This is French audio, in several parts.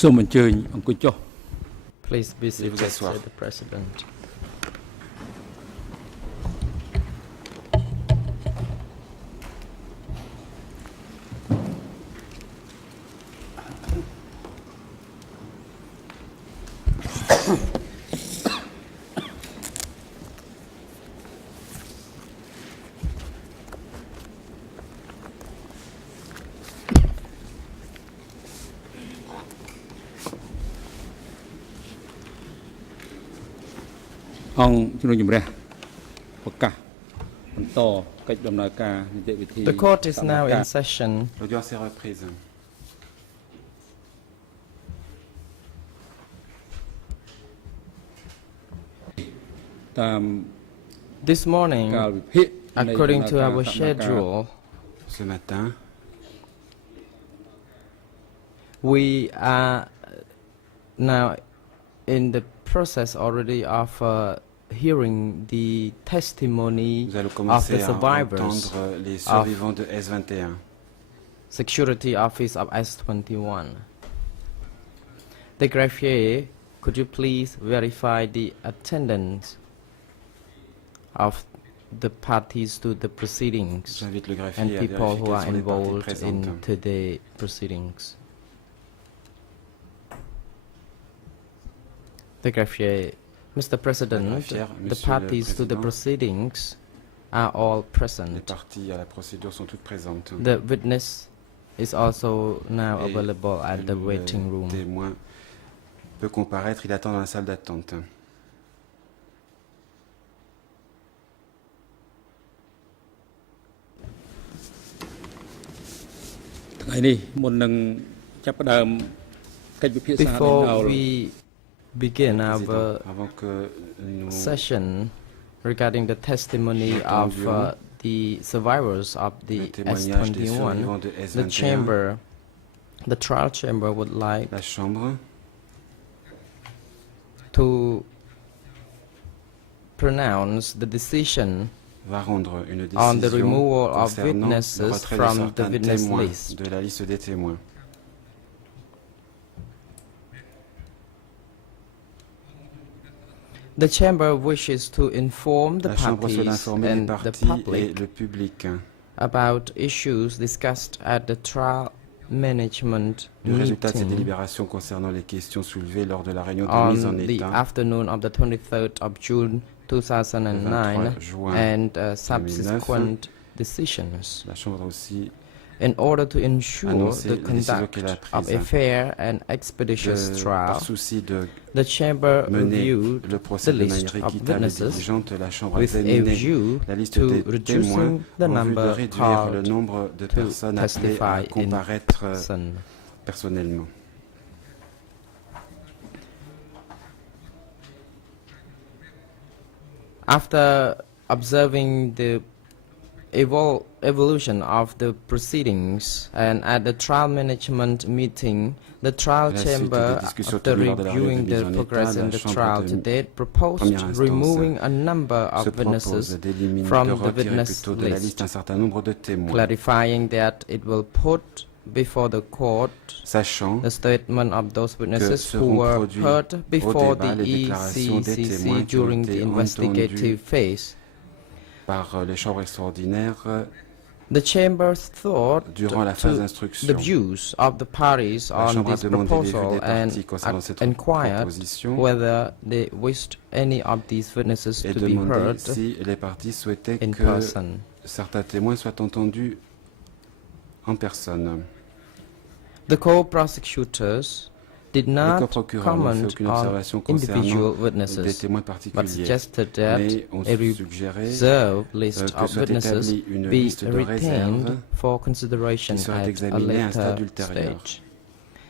សូមអញ្ជើញអង្គុយចុះ Please be seated, said the President. The court is now in session. L'audience est reprise. This morning, according to our schedule, Ce matin, we are now in the process already of hearing the testimony nous allons of commencer the à survivors entendre les survivants de S21. Security Office of S21. The greffier, could you please verify the attendance of the parties to the proceedings J'invite le greffier and à people vérifier who quelles are sont les parties involved in présentes. today's proceedings? The greffier, Mr. President, the parties to the proceedings are all Les present. parties à la procédure sont toutes présentes. The witness is also now Et available at the le waiting room. témoin peut comparaître, il attend dans la salle d'attente. Before we begin our Avant que nous session regarding the testimony of the survivors of the le témoignage des S21, survivants de S21, the trial chamber would like la Chambre to pronounce the decision va rendre une on the décision removal of concernant le witnesses retrait de from the certains witness témoins list. de la liste des témoins. The chamber wishes to inform the La Chambre souhaite parties informer les and the parties et public le public about issues discussed at the trial management du résultat de ces meeting délibérations concernant les questions soulevées lors de la réunion de mise en on the état afternoon of the 23rd of June 2009 juin and subsequent decisions. La Chambre a aussi In order to ensure annoncé the les décisions conduct qu'elle a of prises a fair and expeditious trial, par souci de the chamber mener reviewed le procès the de list manière of équitable et witnesses diligente. La Chambre a with a examiné view la liste to des témoins reducing the en vue de number réduire le called nombre de to personnes appelées testify à in comparaître person. personnellement. After observing the evolution of the proceedings and at the trial management meeting, the trial À la suite chamber, des discussions after tenues lors de la réunion reviewing de mise the en progress état, in la the Chambre trial de to date, première proposed instance removing a number se of witnesses propose d'éliminer, from de the retirer witness plutôt de la liste list, un certain nombre de témoins, clarifying that it will put before the court sachant the statement of those witnesses who seront were produits heard au before débat the les déclarations des témoins ECCC qui ont during été the investigative phase. par les chambres extraordinaires The chambers thought durant la phase the d'instruction. views of the parties La on Chambre a this demandé les vues proposal des parties and concernant cette inquired proposition whether they wished any of these witnesses et to be demandé heard si les parties souhaitaient in que person. certains témoins soient entendus en personne. The co-prosecutors did Les not coprocureurs n'ont fait comment aucune on observation individual concernant des witnesses, témoins but particuliers, suggested that mais ont a suggéré reserve list que of soit witnesses établie une be liste de retained réserve for consideration qui serait at a examinée à un stade later ultérieur. stage.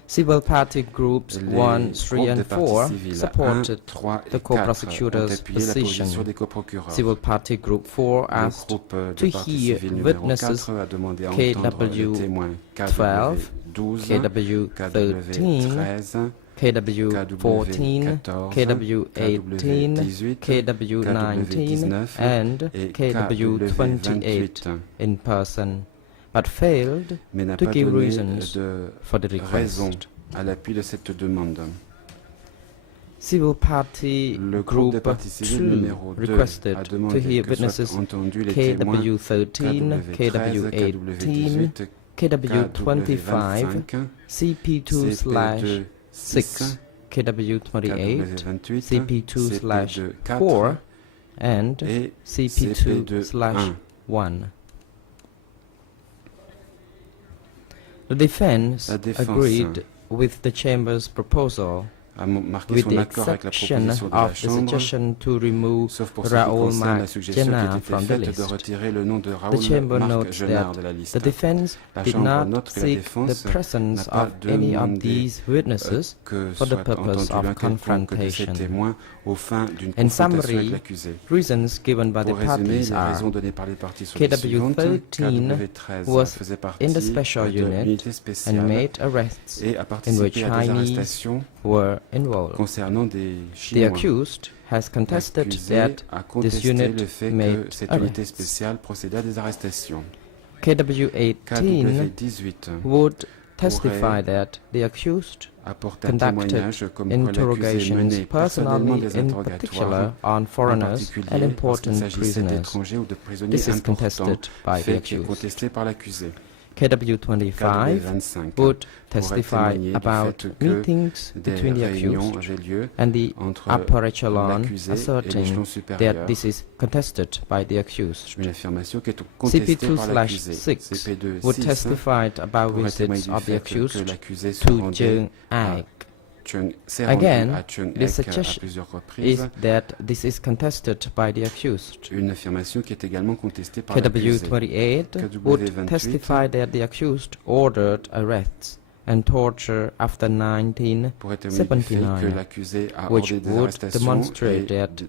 Civil party groups Les 1, 3 groupes and de 4 parties civiles 1, supported 3 the et 4 ont co-prosecutors' appuyé la position position. des coprocureurs. Civil party group 4 Le asked groupe to de parties hear civiles numéro witnesses 4 a demandé à entendre les témoins KW12, KW12, KW13, KW13, KW14, KW18, KW19 and et KW28 in person, but failed mais n'a to pas give donné reasons de for the raison request. à l'appui de cette demande. Civil Party Le groupe des Group parties civiles 2 numéro 2 requested a to demandé hear que soient witnesses entendus les témoins KW13, KW18, KW25, CP2/6, KW28, CP2/4, and et CP2/1. The defense La défense agreed with the Chamber's proposal, a marqué with son the accord avec la exception proposition de la of the Chambre, suggestion to remove sauf pour ce qui Raoul concerne la Marc suggestion qui Jena était from the faite de list. retirer le nom de The Raoul Chamber Marc notes Genard that de la the liste. defense La did Chambre not note que la seek the défense presence n'a pas of any of demandé these witnesses que for the soit purpose entendu of l'un quelconque de ces confrontation. témoins aux fins d'une In confrontation avec summary, l'accusé. reasons given by the Pour résumer, parties les are raisons données par les parties sont les suivantes. KW13 was faisait partie in the special de unit l'unité and spéciale made arrests et a in which participé à des Chinese arrestations were involved. concernant des The Chinois. accused has contested L'accusé that a this contesté unit le fait que made cette unité arrests. spéciale procédait à des arrestations. KW18 KW18 would testify that the accused apporte un conducted témoignage comme quoi l'accusé interrogations menait personnellement personally, des in interrogatoires, particular on en foreigners and particulier lorsqu'il important s'agissait prisoners. d'étrangers ou de prisonniers This is importants, contested by the fait qui est accused. contesté par l'accusé. KW25 KW25 would pourrait testify témoigner du about fait que meetings des between the réunions accused aient lieu and the entre upper echelon, l'accusé et l'échelon asserting supérieur. that this is contested by the accused. Une affirmation qui est contestée par l'accusé. CP2/6 would testify about pourrait témoigner visits du of the fait que accused l'accusé se to rendait Jung-Aek. s'est rendu Again, à the Chung-Ek à suggestion plusieurs is reprises. that this is contested by the accused. Une affirmation qui est également contestée par l'accusé. KW28 would KW28 testify that the accused ordered arrests and torture after pourrait témoigner du fait que 1979, l'accusé a which ordonné des would arrestations demonstrate et that la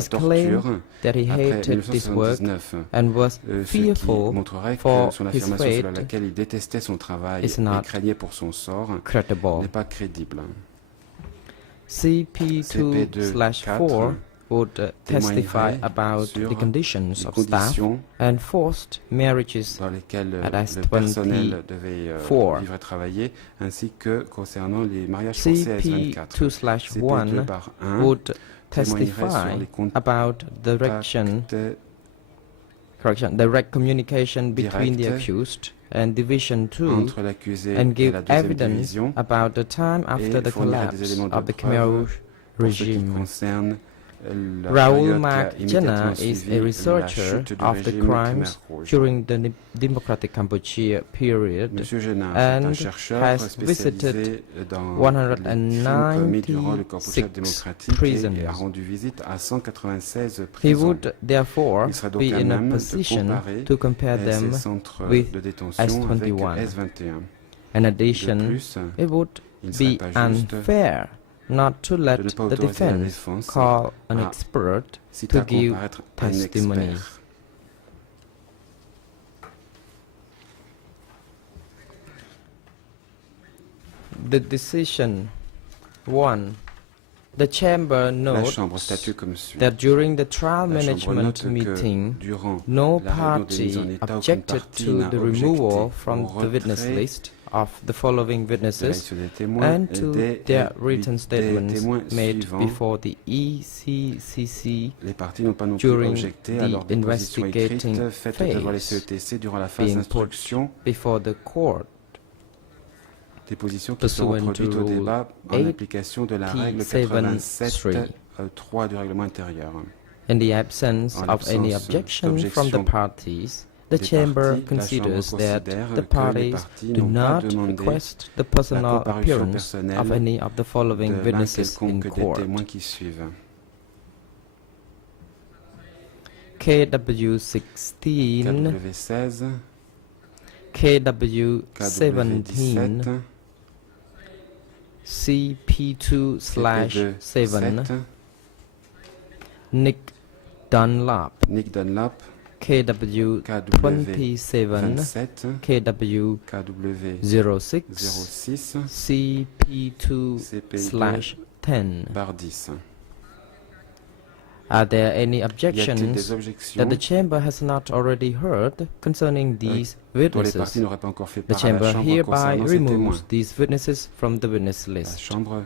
his claim torture that he après hated this work 1979. and was Ce qui fearful montrerait que for son his affirmation selon fate laquelle il détestait son travail is et not craignait pour son sort credible. n'est pas crédible. CP2/4 would testify about sur the conditions les of staff conditions and forced marriages dans lesquelles at le personnel devait S24. vivre et travailler, ainsi que concernant les mariages forcés à S24. CP2/1 CP2/1 would témoignerait testify sur les about direct communication between the direct accused and Division 2 entre l'accusé and et give la deuxième evidence division about the time after et the fournirait des collapse éléments de of the preuve Khmer pour ce qui regime. concerne la Raoul période qui a Marc immédiatement Jena is suivi a la researcher chute du of the régime crimes Khmer Rouge. during the Democratic Cambodia period Monsieur Genard est un and chercheur has spécialisé visited dans les crimes commis durant le Cambodge 196 démocratique prisons. et a rendu visite à 196 He prisons. would therefore Il serait donc be à in a même de position comparer to compare ces them centres with de détention avec S21. S21. In De addition, plus, it would il ne serait be pas juste unfair not to let de ne pas the autoriser la defense défense call an à expert citer to à give comparaître un testimony. expert. The decision 1. The Chamber La notes Chambre statue comme suit. that during the trial La Chambre management note que meeting, durant no la réunion de mise party en état, aucune objected partie to n'a the objecté removal au from the witness retrait list of the following de la witnesses liste des témoins and et to des their written des statements témoins made suivants. before the ECCC Les parties n'ont pas non plus during objecté à the leur déposition écrite investigating faite devant les phase CETC durant la phase being put d'instruction, before the court dépositions qui seront pursuant to produites au Rule débat en application de la règle 87.3 du règlement intérieur. in the absence En of any l'absence objection from the d'objection parties. The des Chamber parties, la considers Chambre that considère the que les parties parties do n'ont pas not demandé request the la personal comparution appearance personnelle of any of the following de l'un witnesses in quelconque des court. témoins qui suivent. KW16, KW16, KW17, KW17, CP2/7, CP2/7, Nick Dunlap, Nick Dunlap, KW27, KW27, KW06, KW06, CP2/10. bar 10. Are there any Y a-t-il objections des objections that the Chamber has not already heard concerning these dont les witnesses? parties n'auraient pas encore fait The part à la Chamber Chambre hereby concernant ces témoins? removes these witnesses from the witness La list. Chambre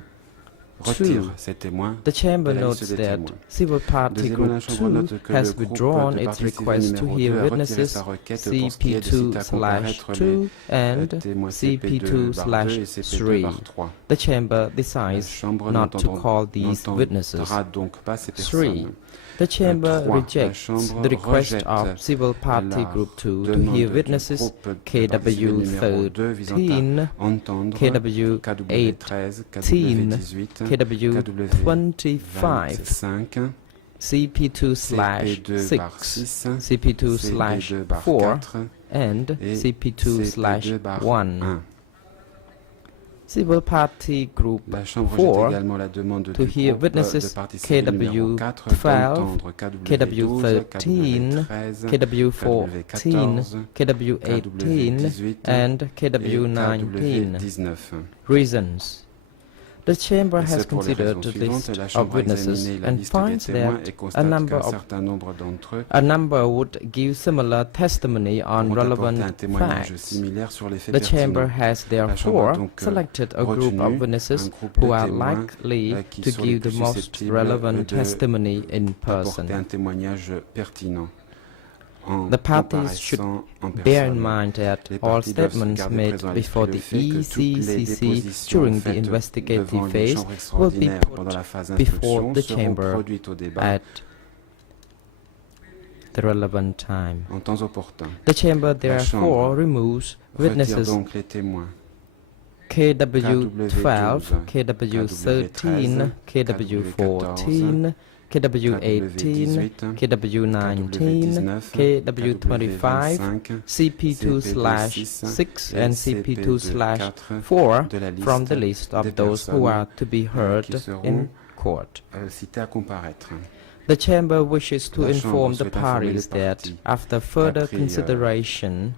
retire 2. ces témoins The Chamber de la liste notes des that témoins. Civil Party Deuxièmement, la Group Chambre 2 note que le has groupe withdrawn de its partie civile request to numéro hear 2 a retiré witnesses sa requête pour ce qui est de citer à comparaître les CP2/2 and témoins CP2/2 et CP2/3. CP2/3. The Chamber La decides Chambre not to call these witnesses. n'entendra donc pas ces 3. personnes. The Chamber 3. La rejects Chambre the request rejette of Civil Party la Group 2 to demande hear du witnesses groupe de partie civile numéro 2 visant KW13, à entendre KW KW13, 18, KW18, KW25, KW25, CP2/6, CP2/4, CP2/4 and et CP2/1. CP2/1. Civil Party Group La Chambre rejette 4 également la demande to du hear groupe de witnesses partie civile numéro 4 d'entendre KW12, KW13, KW14, KW18, and KW19. KW19. Reasons. The Chamber Et has c'est pour les considered raisons the suivantes, list la of Chambre a witnesses examiné la and liste des finds témoins that et a constate number qu'un of certain nombre d'entre eux a number would give similar testimony on pourront apporter un relevant témoignage facts. similaire sur les faits The Chamber pertinents. has therefore donc, selected a group retenu of witnesses un groupe who de are témoins, likely qui to sont les give the plus most susceptibles relevant de testimony in person. apporter un témoignage pertinent. En The parties should comparaissant en bear in personne. mind that Les all parties doivent se statements garder made présent à before l'esprit the le fait que toutes les ECCC dépositions during the faites investigative devant les phase chambres will be extraordinaires pendant la put phase before d'instruction the seront Chamber produites au débat at the relevant time. en temps opportun. The Chamber La therefore Chambre removes retire witnesses donc les témoins KW12, KW13, KW14, KW18, KW19, KW25, CP2/6 and CP2/4 from the list of those who are to be heard in court. cités à comparaître. The Chamber wishes to La inform Chambre the souhaite informer parties les that, parties after further qu'après, consideration,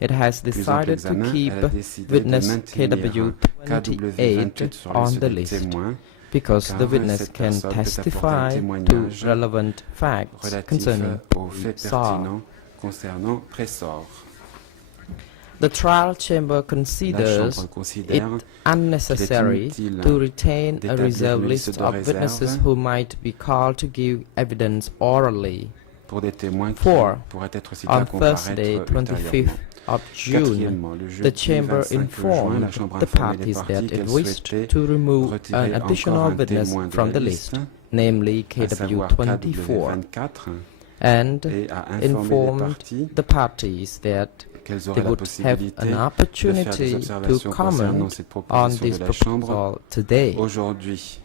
it has plus decided to examen, keep elle a décidé de witness maintenir KW28 sur la on liste the des list témoins because car the witness cette can personne peut apporter un testify to témoignage relevant facts relatif concerning aux faits SAR. pertinents concernant Pressor. The trial chamber La considers Chambre it considère unnecessary qu'il est inutile to retain a d'établir reserve une list liste de of réserve witnesses who might be called to give evidence orally. pour des témoins qui Four. pourraient être cités à On Thursday, comparaître 25th ultérieurement. of June, Quatrièmement, le the jeudi Chamber 25 juin, informed la Chambre a the informé les parties parties that it qu'elle wished souhaitait to remove retirer an encore additional un witness témoin de from la the liste, list, namely à savoir KW24, KW24, and et a informé les informed parties the parties that qu'elles they auraient la would have possibilité an de faire des opportunity to observations concernant comment cette on proposition this de la Chambre proposal today. aujourd'hui.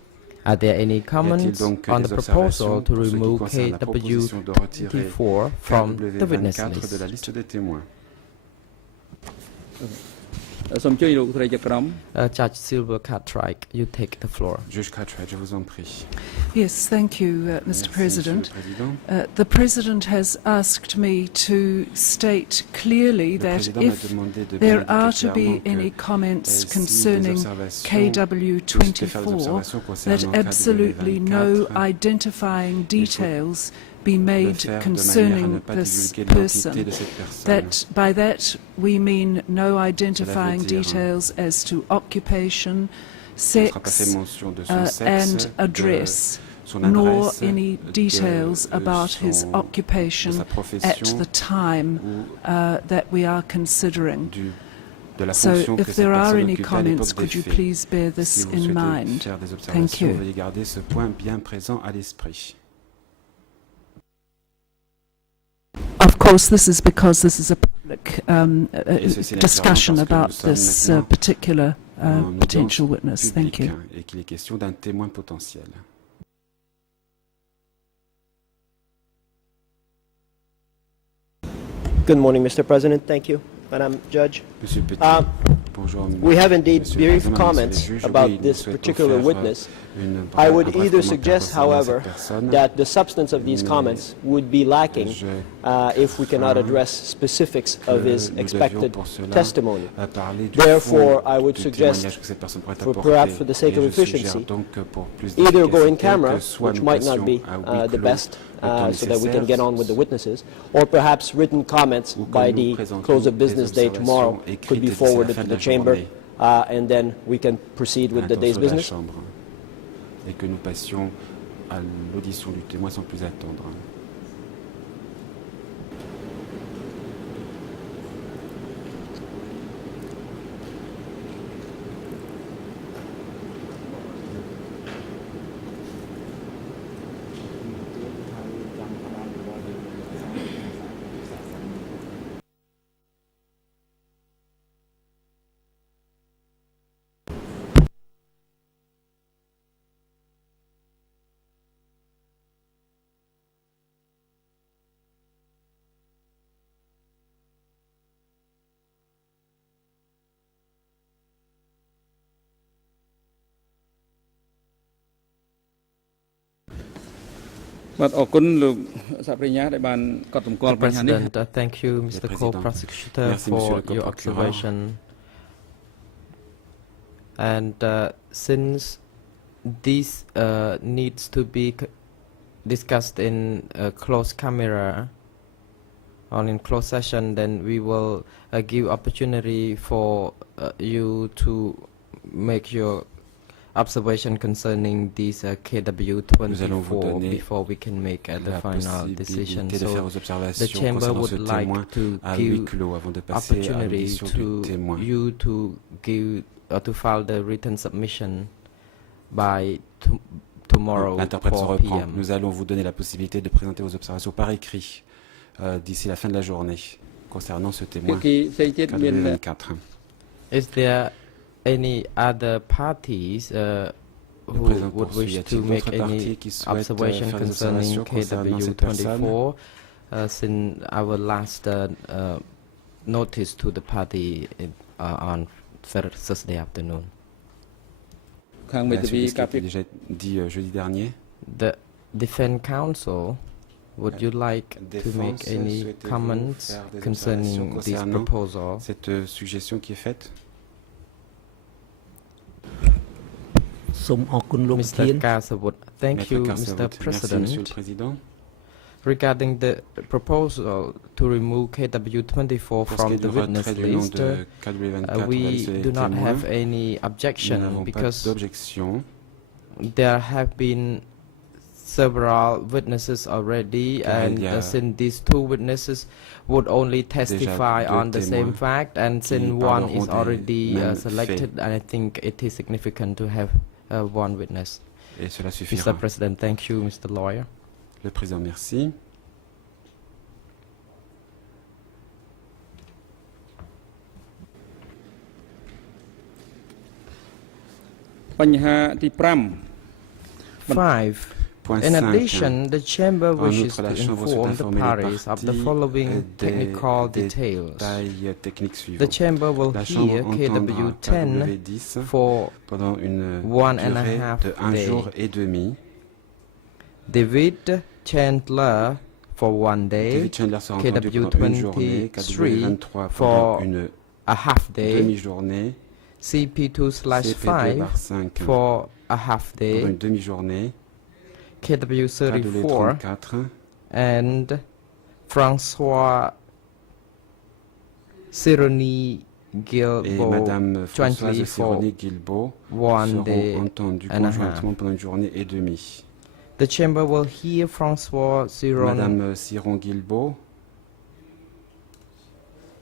Are there any Y a-t-il comments donc on des the proposal observations to pour ce qui remove concerne la proposition de retirer KW24 from the witness KW24 de list? la liste des témoins? Judge Silver Cartwright, you take the floor. Juge Cartwright, je vous en prie. Yes, thank you, Mr. Merci, President. Monsieur le Président. The President has asked me to state clearly Le that Président m'a if demandé de bien there indiquer are to be clairement que, any comments si des concerning observations, de faire des KW24, observations that concernant absolutely no KW24, identifying details be le made faire de manière à ne concerning pas this divulguer l'identité person. de cette personne. That by that we mean no identifying dire, details as to occupation, Il ne fera pas sex, fait mention de son sexe, and address, son nor adresse, any details de about his de occupation sa at profession the time ou that we are considering. de la So fonction que if cette there are personne any occupait à comments, l'époque des could you faits. please bear this Si vous in souhaitez mind? faire des Thank observations, you. veuillez garder ce point bien présent à l'esprit. Of course, this is because this is a public Et ceci est discussion naturellement about parce que nous this sommes particular en audience potential witness. Thank publique, you. et qu'il est question d'un témoin potentiel. Good morning, Mr. President. Thank you, Madam Judge. Monsieur Petit, bonjour. We have indeed Monsieur le brief Président, comments Messieurs les juges. about Oui, nous this souhaitons particular faire witness, I would either suggest, however, that the substance of these comments would be lacking if we cannot address specifics of his expected testimony. Therefore, I would suggest, perhaps for the sake of efficiency, either go in camera, which might not be the best, so that we can get on with the witnesses, or perhaps written comments by the close of business day tomorrow could be forwarded to the chamber, and then we can proceed with the day's business. Et que nous passions à l'audition du témoin sans plus attendre. President, thank you, Mr. Co-Prosecutor, for your observation. And since this needs to be discussed in a closed camera or in closed session, then we will give opportunity for you to make your observation concerning this KW24 before we can make the final decision. So the chamber would like to give opportunity to you to give to file the written submission by tomorrow 4 p.m. Nous allons vous donner la possibilité de présenter vos observations par écrit d'ici la fin de la journée concernant ce témoin KW24. Is there any other parties who would wish to make any observation concerning KW24 since our last notice to the party on Thursday afternoon? Déjà dit jeudi dernier. The defense counsel, would you like to make any comments concerning this proposal? Cette suggestion qui est faite. Mr. Kasawut, thank you, Mr. President. Regarding the proposal to remove KW24 from the witness list, we do not have any objection because there have been several witnesses already, and since these two witnesses would only testify on the same fact, and since one is already selected, I think it is significant to have one witness. Mr. President, thank you, Mr. Lawyer. Le Président, merci. Five. In addition, the Chamber wishes to inform the parties of the following technical details. The Chamber will hear KW10 for 1.5 days. David Chandler for 1 day, KW23 for a half day, CP2/5 for a half day, KW34 and Francois Sironi Guilbeault jointly for 1 day and a half. The Chamber will hear Francois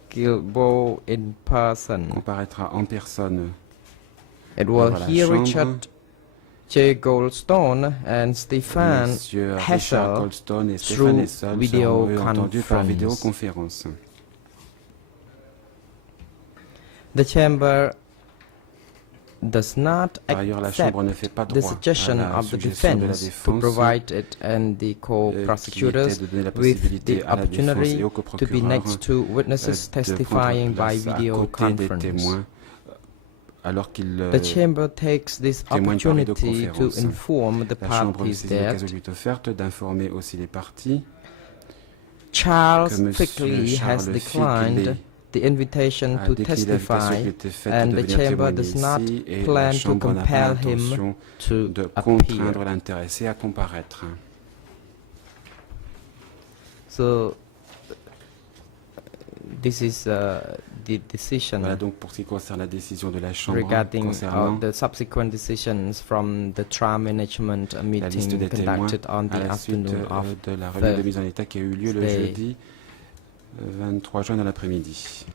Guilbeault in person. Comparaîtra en personne. It will hear Richard J. Goldstone and Stefan Hessel through video conference. The Chamber does not accept the suggestion of the defense to provide it and the co-prosecutors with the opportunity to be next to witnesses testifying by video conference. alors qu'il the chamber takes this témoigne par opportunity to vidéoconférence. inform the La Chambre parties saisit that l'occasion qui lui est offerte d'informer aussi les parties Charles que Fickley has Charles declined Fickley the invitation a to décliné l'invitation testify, qui lui était faite and de the venir chamber témoigner does not ici, et la plan to Chambre n'a pas compel him l'intention to de appear. contraindre l'intéressé à comparaître. So this is the decision Voilà donc pour ce qui concerne la décision de la Chambre regarding concernant the subsequent decisions from the trial management la liste meeting des témoins conducted on à the la suite afternoon of de la réunion de mise en état qui a eu lieu le Thursday. jeudi 23 juin dans l'après-midi.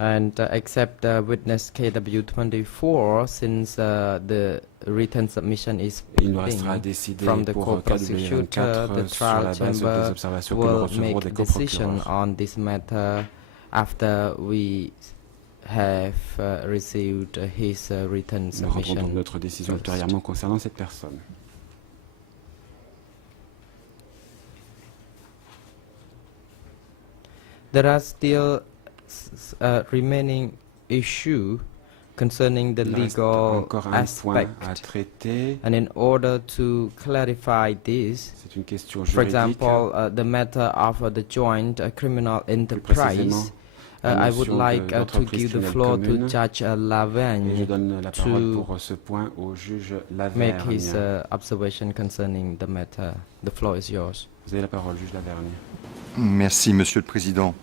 And except witness KW24, since the written submission is Il nous restera à pending décider from the pour co-prosecutor, KW24 the sur la trial base des chamber observations que nous will recevrons make des decision coprocureurs. on this matter after we have received his written Nous rendrons submission. donc notre décision ultérieurement concernant cette personne. There are still remaining issue concerning the Il reste legal encore un point à aspect, traiter. and in order to clarify this, C'est une question for juridique. example, the matter of the joint criminal précisément, enterprise, la I would notion like to d'entreprise give the criminelle floor to commune. Judge Et je Lavergne donne la parole to pour ce point au juge make his Lavergne. observation concerning the matter. The floor is yours. Vous avez la parole, juge Lavergne. Merci, Monsieur le Président.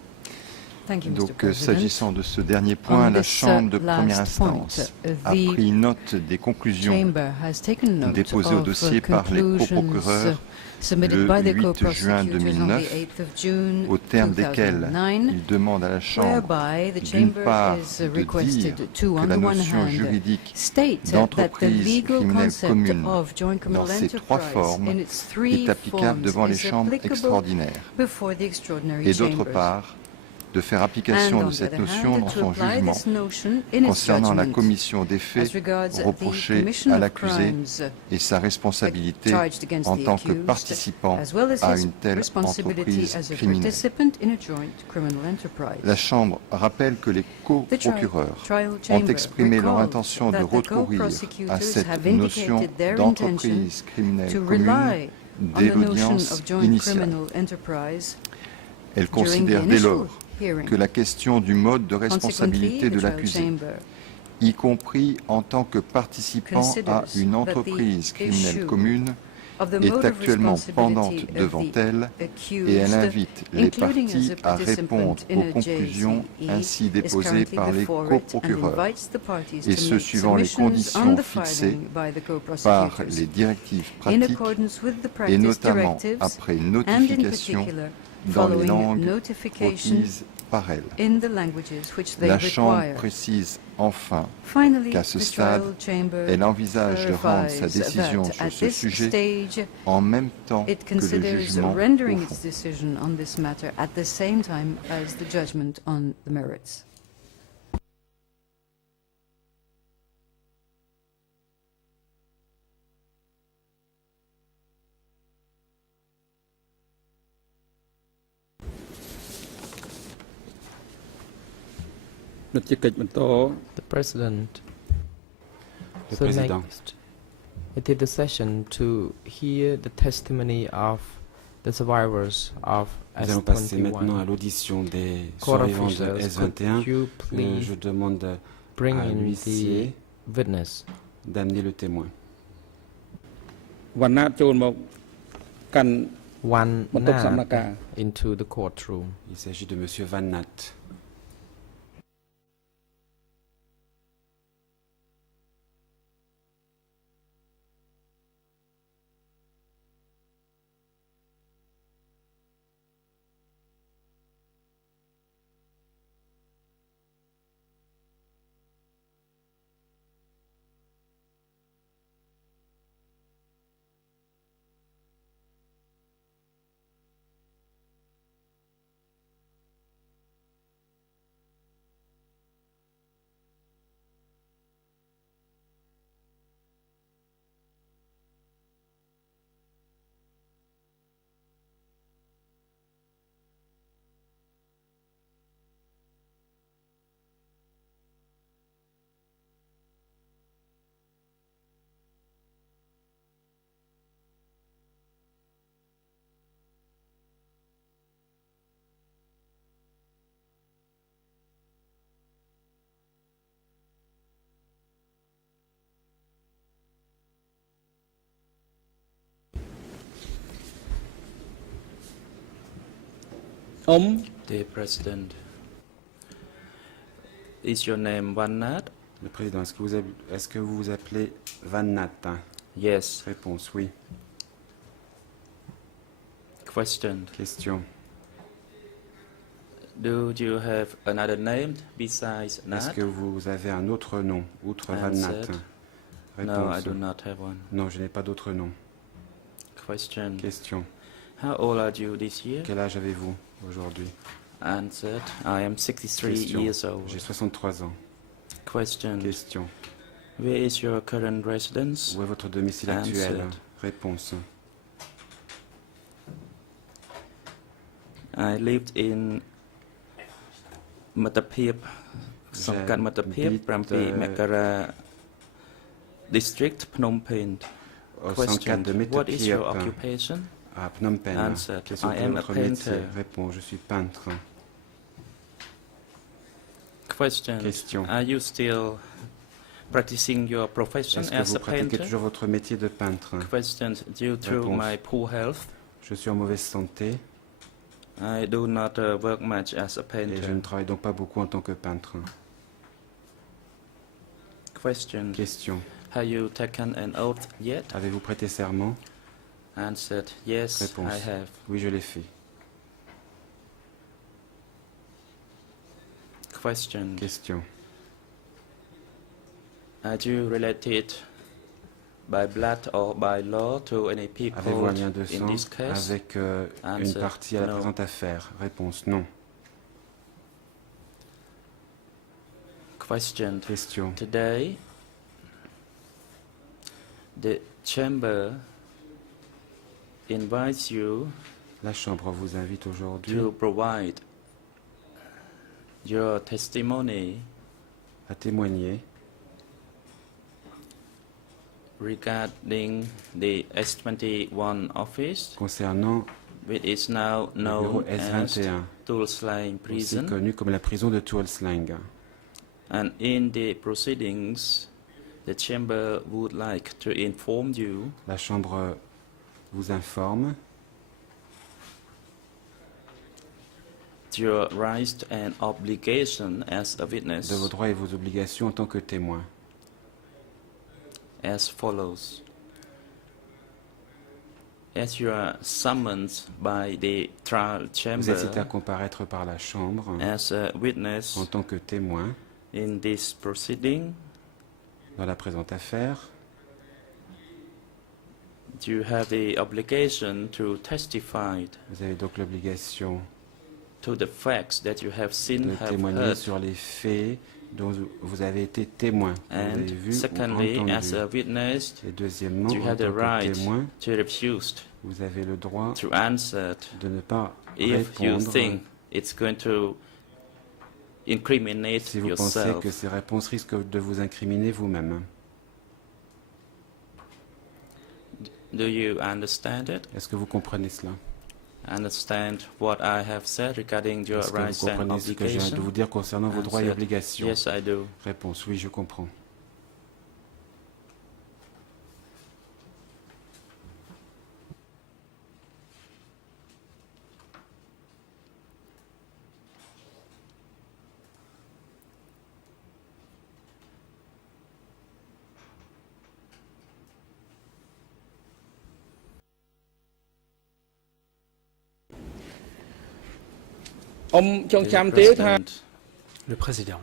Thank you, Mr. Donc, President. s'agissant de ce dernier point, On la this, Chambre de première last point, instance a the pris note des conclusions Chamber has taken note déposées au of dossier par les conclusions coprocureurs submitted le by the 8 juin co-prosecutors on 2009, the 8th of June au terme desquels 2009, il demande à la Chambre, whereby the d'une Chamber part, is de dire requested to, que on la the one notion hand, juridique state that the d'entreprise legal criminelle concept commune of joint criminal dans ces trois enterprise formes in its three est applicable devant les forms is chambres applicable extraordinaires, before the extraordinary et d'autre chambers. part, de faire application And de on the cette other notion hand, dans to son apply jugement this notion in its concernant la judgment commission des faits as regards the reprochés commission à of l'accusé crimes et sa responsabilité charged against en the tant que accused, participant as well as à his une telle responsibility entreprise as a criminelle. participant in a joint criminal enterprise. La Chambre rappelle que les The co-procureurs trial ont chamber exprimé leur recalls intention de that the recourir à co-prosecutors cette have notion indicated their d'entreprise criminelle to commune rely on dès the notion l'audience of joint initiale. criminal enterprise Elle during the considère dès initial lors hearing. que la question du mode de Consequently, responsabilité the de trial l'accusé, chamber y compris en tant que participant à considers une that entreprise the criminelle issue commune, of the est mode of actuellement pendante responsibility devant of the elle, accused, et elle invite les including parties as a à répondre participant in aux a conclusions JCE, ainsi is déposées currently par les before it and coprocureurs, invites the parties et to ce make suivant les submissions on conditions the fixées filing by the par co-prosecutors les directives in pratiques, accordance with the et practice notamment directives après and in notification particular dans les following langues notification requises par elle. in the languages which they La Chambre require. précise enfin Finally, qu'à ce the stade, trial chamber elle envisage de rendre sa clarifies décision that sur at ce this sujet stage en même temps it que le considers jugement au rendering its fond. decision on this matter at the same time as the judgment on the merits. The President. Le So Président. next, it is the session to hear the testimony of the survivors of Nous allons passer maintenant à S21. l'audition des Court survivants de officers, could S21. you please Je demande bring à in the l'huissier witness? d'amener le témoin. One Nat nap into the courtroom. Il s'agit de Monsieur Van Nat. Dear President, is your name Van Nat? Le Président, est-ce que vous vous appelez Van Nat? Yes. Réponse, oui. Question. Question. Do you have another name besides Nat? Est-ce que vous avez un autre nom, outre Van Nat? Réponse. No, I do not have one. Non, je n'ai pas d'autre nom. Question. Question. How old are you this year? Quel âge avez-vous aujourd'hui? Answered. I am 63 Question. years old. J'ai 63 ans. Question. Question. Where is your current residence? Où est votre domicile actuel? Réponse. I lived in Matapip, Songkat Matapip, Prampi Makara District, Phnom Penh. Question. What is your occupation? À Phnom Penh. Answered. Quels I am a votre métier? painter. Réponse. Je suis peintre. Question. Question. Are you still practicing your profession Est-ce que as vous a pratiquez painter? toujours votre métier de peintre? Question. Due to Réponse. my poor health, Je suis en mauvaise santé I do not work much as a et je painter. ne travaille donc pas beaucoup en tant que peintre. Question. Question. Have you taken an oath yet? Avez-vous prêté serment? Answered. Yes, Réponse. I have. Oui, je l'ai fait. Question. Question. Are you related by blood or by law to any people Avez-vous un lien de in sang this case? avec une Answer. partie à la No. présente affaire? Réponse. Non. Question. Question. Today, the chamber invites you La Chambre vous invite aujourd'hui to provide your testimony à témoigner regarding the S21 office, concernant which is now le bureau known as S21, Tulslang aussi Prison. connu comme la prison de Tuolslang. And in the proceedings, the chamber would like to inform you La Chambre vous informe your rights and obligation as a de witness vos droits et vos obligations en tant que témoin. as follows. As you are summoned by the trial Vous êtes cité à chamber comparaître par la Chambre as a witness en tant que témoin in this proceeding, dans la présente affaire. you have the obligation to testify Vous avez donc l'obligation to the facts that you have seen, de have témoigner heard. sur les faits dont vous avez été témoin, que vous avez And vu ou secondly, as a entendu. witness, Et deuxièmement, you en have the tant que right témoin, to refuse vous avez le droit to answer de ne pas if you répondre think it's going to incriminate si vous pensez yourself. que ces réponses risquent de vous incriminer vous-même. Do you understand it? Est-ce que vous comprenez cela? Understand what I have said regarding your Est-ce que vous rights and comprenez ce que je viens de vous obligations? dire concernant vos droits et Answered. obligations? Yes, I do. Réponse, oui, je comprends. Dear President, Le président.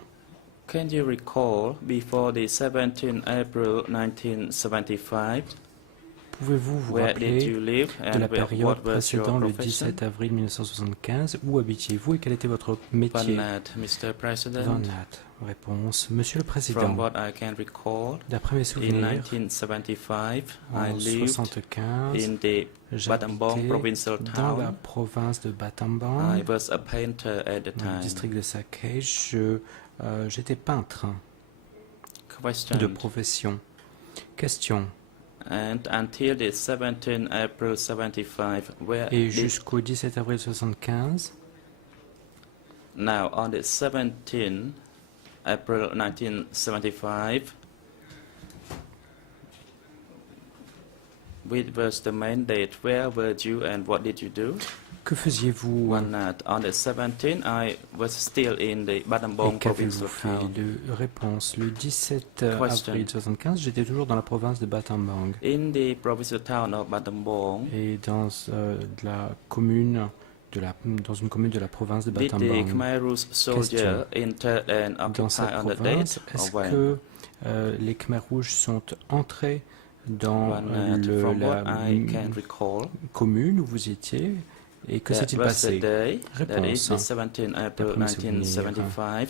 can you recall before the 17th April 1975 Pouvez-vous vous where did you rappeler live de la and période what was your précédant le profession? 17 avril 1975? Où habitiez-vous et quel était votre métier? Van Nat, Mr. President. Van Nat. Réponse. Monsieur le Président, From what I can recall, d'après mes in souvenirs, 1975, I en lived 1975, in the Battambang provincial j'habitais dans la town. province de I Battambang, was a painter at the dans le time. district de Sakay. J'étais peintre de Question. profession. Question. And until the 17th April 75, where Et did, jusqu'au 17 avril 1975, now on the 17th April 1975, which was the main date, where were you and what did you do? Que faisiez-vous? On the 17th, I was still in the Et Battambang qu'avez-vous provincial fait? town. Réponse. Le 17 Question. avril 1975, j'étais toujours dans la province de Battambang. In the provincial town of Battambang, Et dans la commune dans une commune de la province de did the Battambang. Khmer Rouge soldier enter and Dans cette occupy on the province, date est-ce or when? que les Khmer rouges sont entrés dans From la what I can recall, commune où vous étiez? Et que that s'est-il was the passé? day, that is the Réponse. 17th April D'après mes souvenirs, 1975,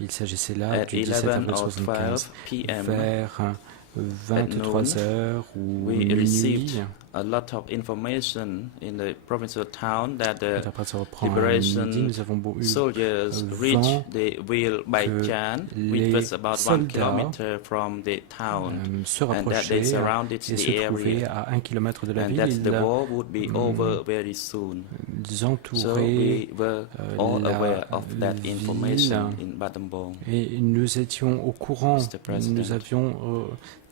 il s'agissait là at du 17 11 avril or 1975, 12 p.m. vers 23 heures ou we minuit. received a lot of information in the provincial town that the D'après ça reprend à midi, liberation nous avons eu soldiers vent reached the Ville by que Chan, les which was about 1 soldats, kilometer from the town, se and that they rapprochaient surrounded et the se trouvaient area, à 1 kilomètre de la and ville. that Ils the war would be over very soon. So entouraient we were all la aware of that ville information in Battambang. et nous étions au courant. Mr. President. Nous avions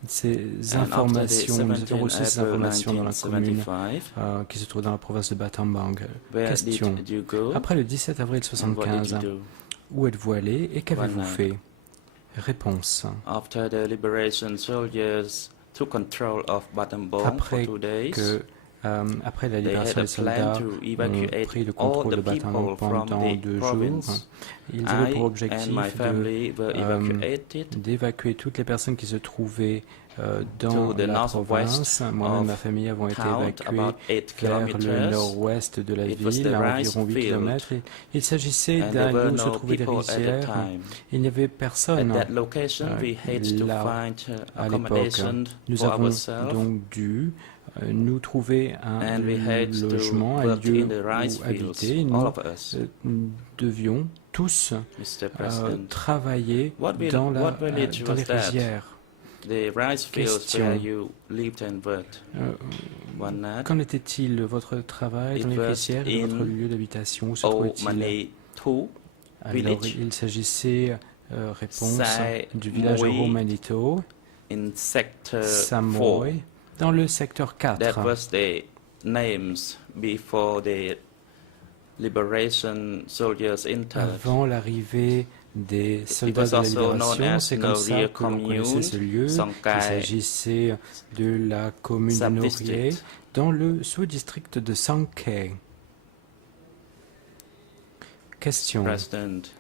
ces And informations, after the nous avons reçu ces 17th April informations dans la commune 1975, qui se trouve dans la province de Battambang. where Question. did you go? Après le 17 avril And what did 1975, you do? où êtes-vous allé et qu'avez-vous One fait? Réponse. After the liberation soldiers took control of Battambang Après for 2 days, après la they libération had des a plan soldats to ont evacuate pris le all contrôle the de Battambang people from pendant the 2 jours. province. Ils avaient I pour and objectif my family were evacuated d'évacuer toutes les personnes qui se trouvaient dans to the la northwest province. Moi-même et ma of famille avons été town, évacués about 8 vers le kilometers. nord-ouest de la It was ville, the à rice environ 8 field, kilomètres. Il s'agissait and d'un there were lieu où se no trouvaient des people at the rizières. time. Il n'y avait At personne that location, we had to là, find à l'époque. accommodation Nous for avons ourselves, donc dû nous trouver un and we had to logement, un work lieu in the rice où fields, habiter. all Nous of us. devions tous Mr. President, travailler what dans village les was that? rizières. The rice fields Question. where you lived and worked. One night, Qu'en était-il de votre travail It dans les was rizières et de votre in lieu d'habitation? Où se trouvait-il? Manitou Alors, village. il s'agissait, réponse, Sai du village de Moi Romanito, in sector 4. Samoy, dans le secteur 4. That was the names before the liberation soldiers entered. Avant l'arrivée des soldats was de la also known libération, as c'est comme ça Noria que l'on connaissait ce lieu. Songkai Il s'agissait de la commune de Norier, Subdistrict. dans le sous-district de Songkai. Question. President,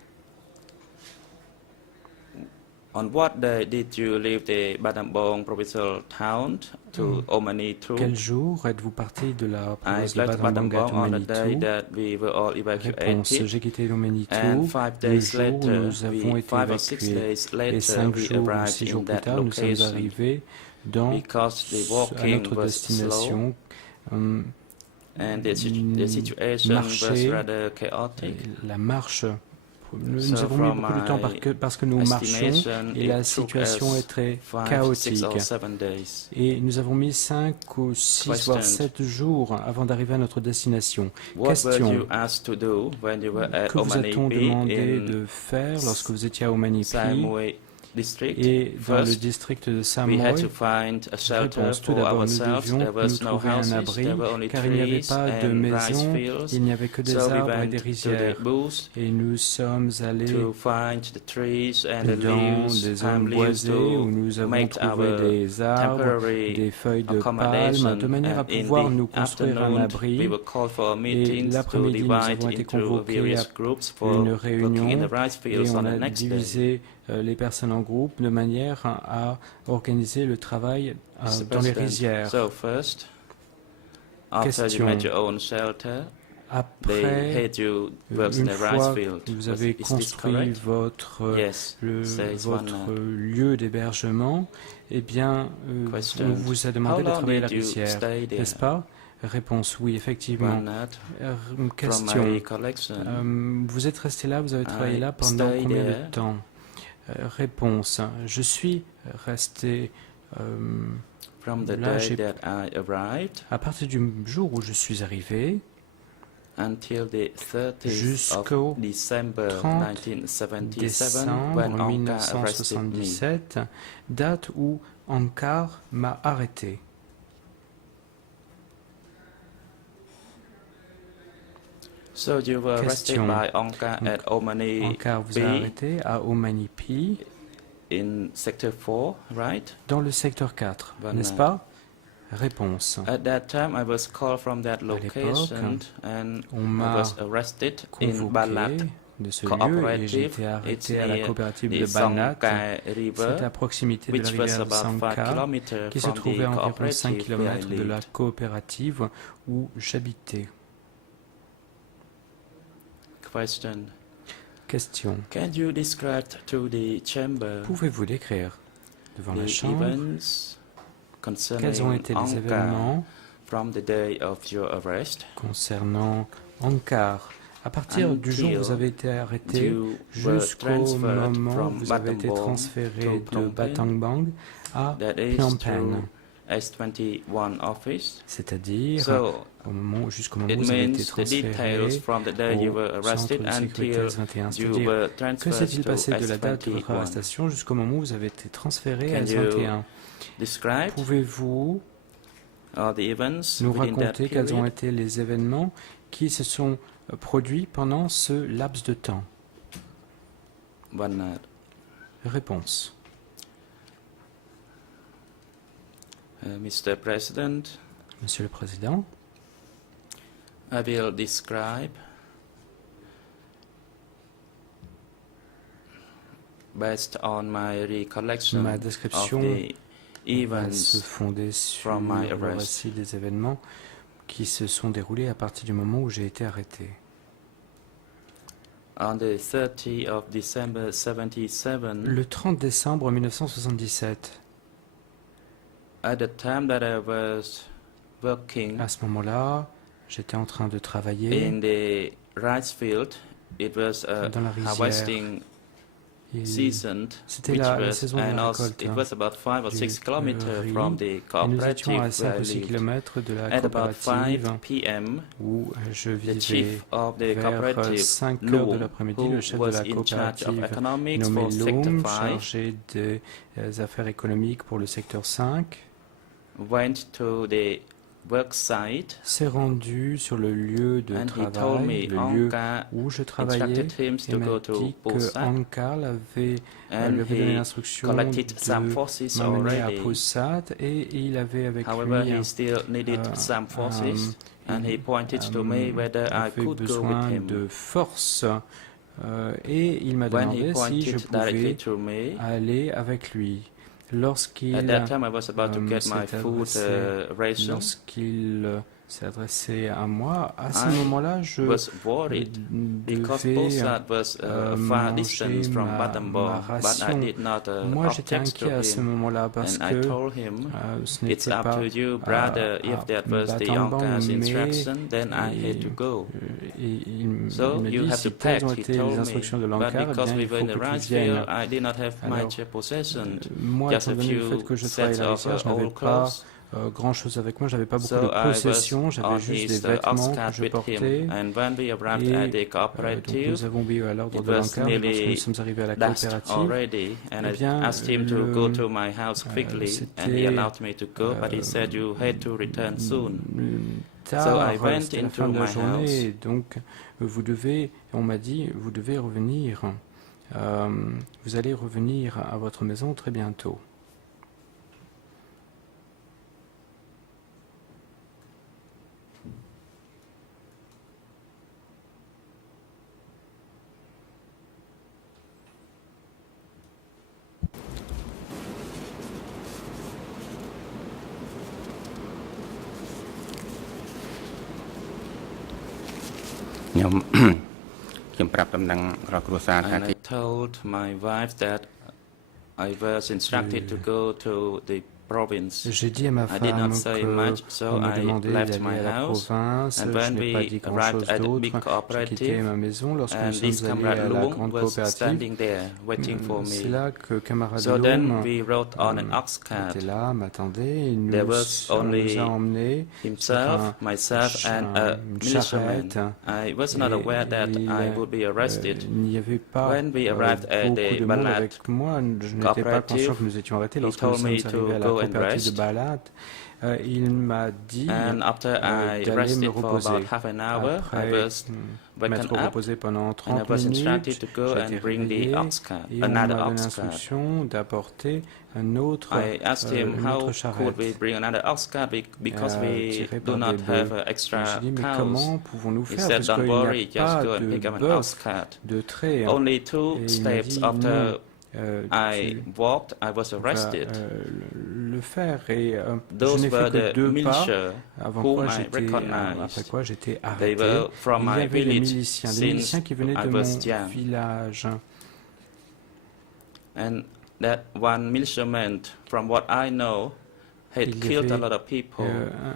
on what day did you leave the Battambang provincial town to Omanitu? Quel jour êtes-vous parti de la I province de left Battambang à Battambang on the day Manitou? that we were all Réponse. evacuated, J'ai quitté le Manitou and 5 le days jour où later, nous avons été 5 or 6 évacués. days Et later, 5 we jours ou arrived 6 jours in plus that tard, nous sommes location arrivés because the à walking notre was slow destination. and the situation was marcher, rather chaotic. La marche, nous So avons mis from beaucoup de temps my parce que nous marchons estimation, et la it took situation us est très 5, 6 chaotique. or 7 days. Et nous avons mis 5 ou 6 voire 7 jours avant d'arriver à notre destination. What were Question. you asked to do when you were at Que vous a-t-on Omanipi demandé in de faire lorsque vous étiez à Omanipi Samui district? et dans le First, district de we Samoy? had to find a shelter Réponse. Tout for d'abord, nous ourselves. devions There nous was no trouver un houses, abri, there were only car il n'y avait trees pas de and rice maison, fields. il n'y avait que des So we arbres et went des to the rizières. bush Et nous sommes allés to find the trees and the dans leaves, des zones palm leaves boisées où to nous avons make trouvé our des arbres, temporary des feuilles de accommodation. palme, de manière à And in pouvoir the nous construire un afternoon, we abri. were called for meetings to l'après-midi, nous divide avons été into convoqués various à groups for une working in réunion the rice et fields on on the a next day. divisé les personnes en groupes de manière à organiser le travail Mr. dans les President, rizières. So first, after you Question. made your own shelter, they Après, had you work in une the rice fois field. que vous avez Is this construit correct? votre, Yes, says votre one. lieu d'hébergement, eh bien, Question. on vous a How demandé de long travailler à la did you rizière, stay there? n'est-ce pas? Réponse, oui, effectivement. One night. From my Question. recollection, Vous êtes resté là, vous avez travaillé I là pendant stayed combien de there. temps? Réponse, je suis resté from the là, day that I arrived à partir du jour où je suis arrivé until the 30th jusqu'au of December 30 1977 when décembre Anka arrested me. 1977, date où Ankar m'a arrêté. So you were arrested Question. by Ankar at Omani Ankar vous a B arrêté à Omani P in sector 4, right? dans le secteur 4, Voilà. n'est-ce pas? Réponse. At that time, I was called from that location and On I m'a was arrested in Balat convoqué de ce lieu et j'ai été arrêté à la coopérative de Banat. C'est à proximité de la rivière Sangka, qui se trouvait à environ 5 km de la coopérative où j'habitais. Question. Can you describe to the chamber Pouvez-vous décrire devant la the Chambre events quels ont été les concerning événements from the day of your arrest concernant Ankar à partir du jour où vous avez été arrêté you were jusqu'au transferred moment où from vous avez été Battambang transféré to de Phnom Penh, Battambang à that is Phnom to Penh, S21 office? c'est-à-dire So jusqu'au moment it où vous avez means été the transféré details from the day you were au centre arrested de sécurité until S21. you C'est-à-dire, were que transferred s'est-il to passé de la date de votre S21? arrestation jusqu'au moment où vous avez été transféré à Can you S21? describe Pouvez-vous all the events nous within that raconter quels ont period? été les événements qui se sont produits pendant ce laps de temps? One Réponse. Mr. President, Monsieur le Président, I will describe based on my recollection ma of description the va se events fonder sur from my le arrest. récit des événements qui se sont déroulés à partir du moment où j'ai été arrêté. on the 30th of December 77. Le 30 décembre 1977, At the time that I was working à ce moment-là, j'étais en train de travailler in the rice field, it was a dans la rizière. harvesting Et season, C'était which la was, saison de and la also récolte. it was about 5 or du 6 kilometers riz, from the Et nous cooperative étions à where 5 I ou 6 lived. km de la At about coopérative 5 p.m., où je the vivais. chief of the Vers cooperative, 5 heures de Loom, l'après-midi, who le chef de was la in charge of coopérative economics nommé for Sector Loom, 5, chargé des affaires économiques pour le secteur 5, went to the work site s'est rendu sur le lieu de and he told travail, me le lieu Ankar où je travaillais, instructed him et to m'a go to dit que Posat, Ankar lui and avait donné he l'instruction collected some de forces m'emmener à already. Posat et il avait avec However, lui he still needed some forces, and he pointed to me whether I avait could go with besoin him. de force et il m'a When he demandé si je pointed directly pouvais to me, aller avec lui. Lorsqu'il at that time I was about to get my s'est food ration. lorsqu'il s'est adressé à moi, à ce I moment-là, je was worried because devais Posat was a far distance from ma Battambang, but I ration. did not Moi, j'étais object to inquiet à ce him. moment-là parce And I que told him, ce it's n'était up pas to you, brother. If that was the Battambang, Ankar's mais instruction, then I had to go. et il So m'a you dit have si to telles pack, ont he été les told instructions de me. But l'Ankar, because bien, we il were faut in the que tu rice viennes. field, I did not have Alors, much possession. Moi, Just étant a donné le fait few que je travaillais sets à la of rizière, je n'avais old pas clothes. grand-chose avec moi, j'avais pas beaucoup So de I was possessions, j'avais on juste des his vêtements que outskirts je with portais. him. And when we arrived at the Donc cooperative, nous avons obéi à l'ordre it de was l'Ankar, mais lorsque nous nearly sommes arrivés à la dusk coopérative, already, and eh bien, I asked him to go to my house quickly, and he c'était, allowed me to go, but he said you had to return soon. tard, So I went c'était la into fin de la my journée, house. et donc on m'a dit, vous devez revenir, vous allez revenir à votre maison très bientôt. And I told my wife that I was instructed to go to the province. J'ai dit à ma I did not femme say much, so qu'on me I demandait left d'aller my à la house. province. And Je when n'ai pas we dit arrived grand-chose at the big d'autre. J'ai quitté cooperative, ma maison lorsque nous and this sommes allés comrade à la Loom grande was coopérative. standing there waiting for C'est me. là que camarade So then Loom we rode on an ox cart. était là, m'attendait. Il There nous, was on only nous a emmenés himself, myself, and a une militiaman. charrette. I was not aware that I would be arrested. Il n'y avait pas When we arrived at beaucoup the de monde Balat avec moi. Je n'étais pas conscient que nous étions arrêtés he lorsque nous told me sommes to arrivés à la go and coopérative de rest. Balat, il m'a dit And after I d'aller me rested for reposer. about half an hour, I Après was m'être waken up reposé pendant and I 30 was instructed minutes, to go j'ai and été bring the réveillé ox cart, et on m'a another donné ox cart. l'instruction d'apporter un autre, I asked him une how autre could charrette. we bring another ox cart because we tiré do par not des have bœufs. extra J'ai dit, mais cows. comment pouvons-nous He faire said, parce don't qu'il worry, n'y a just pas go and de pick up an ox bœuf cart. de trait. Only two Et il m'a steps dit, after non, I walked, I was tu vas arrested. le faire. Et je Those n'ai were fait que the 2 pas, militia avant whom quoi I après recognized. quoi j'étais They arrêté. were from Il y my avait les village miliciens, des since miliciens qui venaient I de was mon young. village. And that one militiaman, from what I know, had Il y killed a avait lot of people.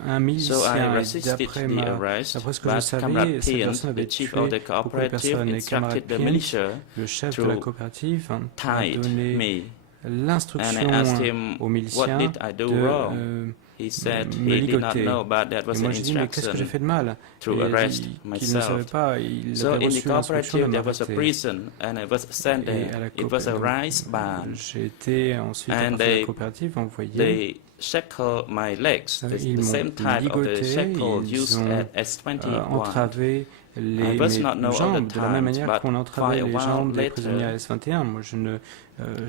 un So I milicien, resisted d'après the arrest, ce que je but savais, Comrade cette Pien, personne avait the chief tué of the beaucoup de cooperative, personnes. Et Camarade instructed the Pien, militia le chef to de la coopérative, a tied donné me. And I l'instruction asked him, aux what miliciens did I do de wrong? He said me he did not ligoter. know, but that was Et an moi j'ai dit, mais qu'est-ce que j'ai instruction fait de mal? to Et il a arrest dit qu'il ne savait myself. pas, il So avait in the reçu l'instruction de cooperative there was a m'arrêter. prison and I was sent Et à there. la It was a donc, rice barn. j'ai été ensuite à And partir de la they- coopérative envoyé. They shackle my legs, Ils the m'ont same type of the ligoté, shackle ils used ont at S21. entravé I was not know mes all jambes the de la même time, manière but qu'on entravait for a les jambes while des prisonniers à later, S21. Moi, je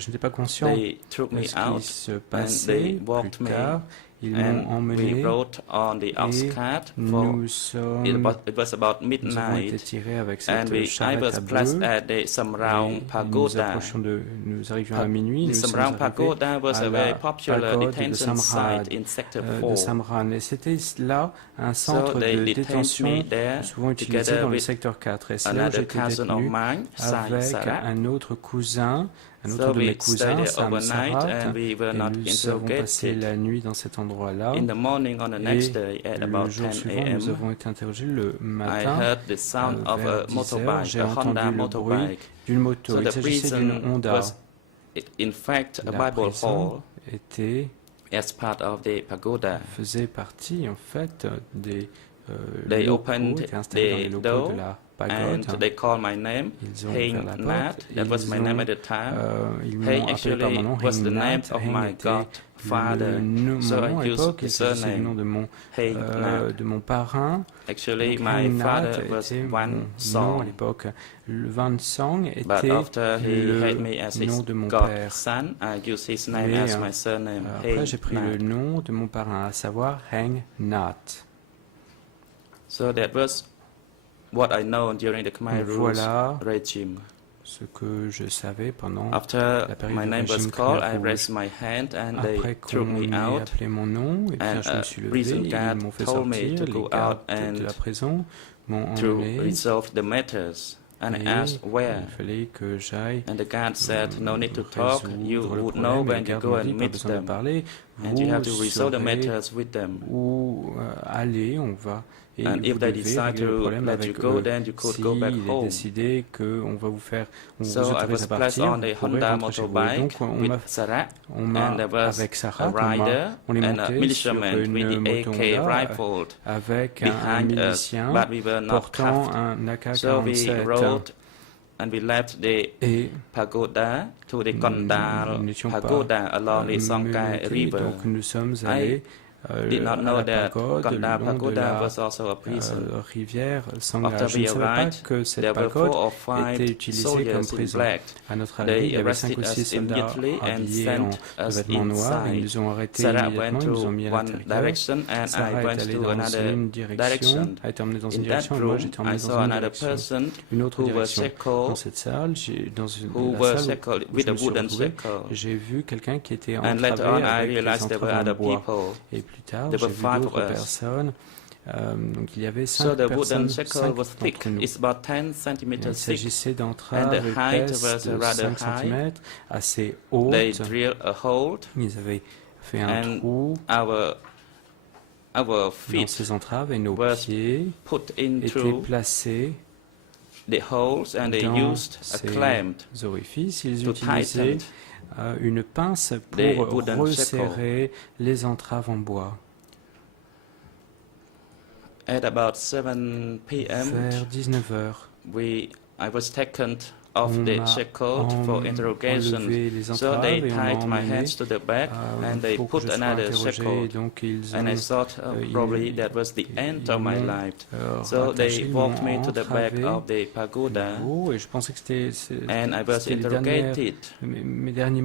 n'étais pas conscient they took de me ce qui out se and passait. they walked Plus me tard, ils m'ont and we emmené rode on the ox et cart for nous it was about nous avons été midnight tirés avec and cette I charrette was à placed bœufs. at the Samraung Pagoda. Nous arrivions à minuit. The Nous sommes Samraung arrivés Pagoda was à a la very popular pagode de detention Samran. site in Sector De 4. Samran. Et c'était là un So centre they de detained détention me there souvent utilisé together dans le with secteur 4. Et c'est là où another j'étais cousin of détenu mine, Sai avec Sarat. un autre cousin, un autre So de mes we stayed cousins, there Sam overnight Sarat, and we were et not nous avons passé interrogated. la nuit dans cet endroit-là. In the morning on the next day at Le about jour 10 suivant, nous a.m., avons été interrogés le I matin. heard the sound of Vers a 10 heures, motorbike, j'ai a entendu Honda le bruit motorbike. d'une moto. So Il the s'agissait d'une prison Honda. was, in fact, a La Bible prison hall était, as part of the pagoda. faisait partie en fait des They locaux, opened étaient installés dans les the locaux door de la and pagode. they called my name, Ils ont Heng ouvert la Nat. porte. That was my name at the time. Ils Heng m'ont appelé par mon nom, actually was the Heng name Nat. of Heng my était godfather. mon So nom à I used l'époque, the et c'est le nom surname Heng Nat. de mon parrain. Actually, Donc, my Heng father Nat was était Wan mon nom à Song. l'époque. Le Van Song But était after he had me le as his nom de mon père. godson, I used his name Mais, as my surname, après, Heng j'ai pris le Nat. nom de mon parrain, à savoir Heng Nat. So that was what I know during the Khmer Rouge Voilà regime. ce que je savais pendant After la période my du name was régime called, Khmer I Rouge. raised my hand and they Après threw qu'on me m'ait out. appelé mon nom, et bien And je me suis levé, prison ils guard m'ont fait told me sortir, to les go out gardes and de la prison m'ont to emmené, resolve the matters. And I et asked where. il fallait que j'aille And the guard said, no need to talk, you résoudre le would know problème, et when les you gardes go m'ont dit, and pas meet besoin de them. parler, And you have to vous resolve the saurez matters with them. où aller, on va, et And vous if they devez decide régler le to problème let avec you go, eux. then you could Si go back il est home. décidé qu'on va vous faire, on So vous I autorise was à placed partir, on vous the pourrez Honda rentrer chez vous. Et motorbike donc on with m'a Sarat, on and there was avec a Sarah, rider on est and a monté sur militiaman une with the moto AK Honda rifled avec un behind us, milicien but we were not portant cuffed. un So we AK-47. rode and we left the Et pagoda to the nous Kondal n'étions pas pagoda along the Songkai menottés, River. donc nous sommes allés Did not à know la that pagode le Kondal long de pagoda la was also a prison. rivière Sangha. After Je ne we savais pas arrived, que cette there were 4 pagode or était 5 utilisée comme soldiers in prison. black. À notre arrivée, il They y avait 5 arrested ou 6 us soldats immediately and habillés en sent us vêtements noirs et ils inside. nous ont arrêtés Sarah immédiatement, went ils nous ont to mis à one l'intérieur. direction and Sarah I est went allée to dans another une direction, direction. a été emmenée dans une In that direction et moi room, j'étais I emmené saw dans une another direction. person Une autre who was direction. Dans shackled, cette salle, dans who la was salle shackled où with je a me suis wooden retrouvé, shackle. j'ai vu quelqu'un qui était And later on, entravé I avec des realized there were entraves en other bois. people. Et plus tard, There j'ai were vu 5 of d'autres us. personnes. Donc il y avait So 5 the wooden personnes, shackle 5 was thick. d'entre nous. It's about 10 Il centimeters thick. s'agissait And d'entraves the height épaisses was de rather 5 high. cm, assez They hautes. drilled a hole Ils avaient fait un and trou our dans feet ces entraves et nos were pieds put étaient into placés the holes and they dans used a ces clamp orifices. Ils to utilisaient tighten une pince the pour wooden resserrer les entraves en bois. at about 7 p.m. Vers 19 h, I was taken of the shackles for interrogation. So they tied my hands to the back and they put another shackle. And I thought probably that was the end of my life. So they walked me to the back of the pagoda and I was interrogated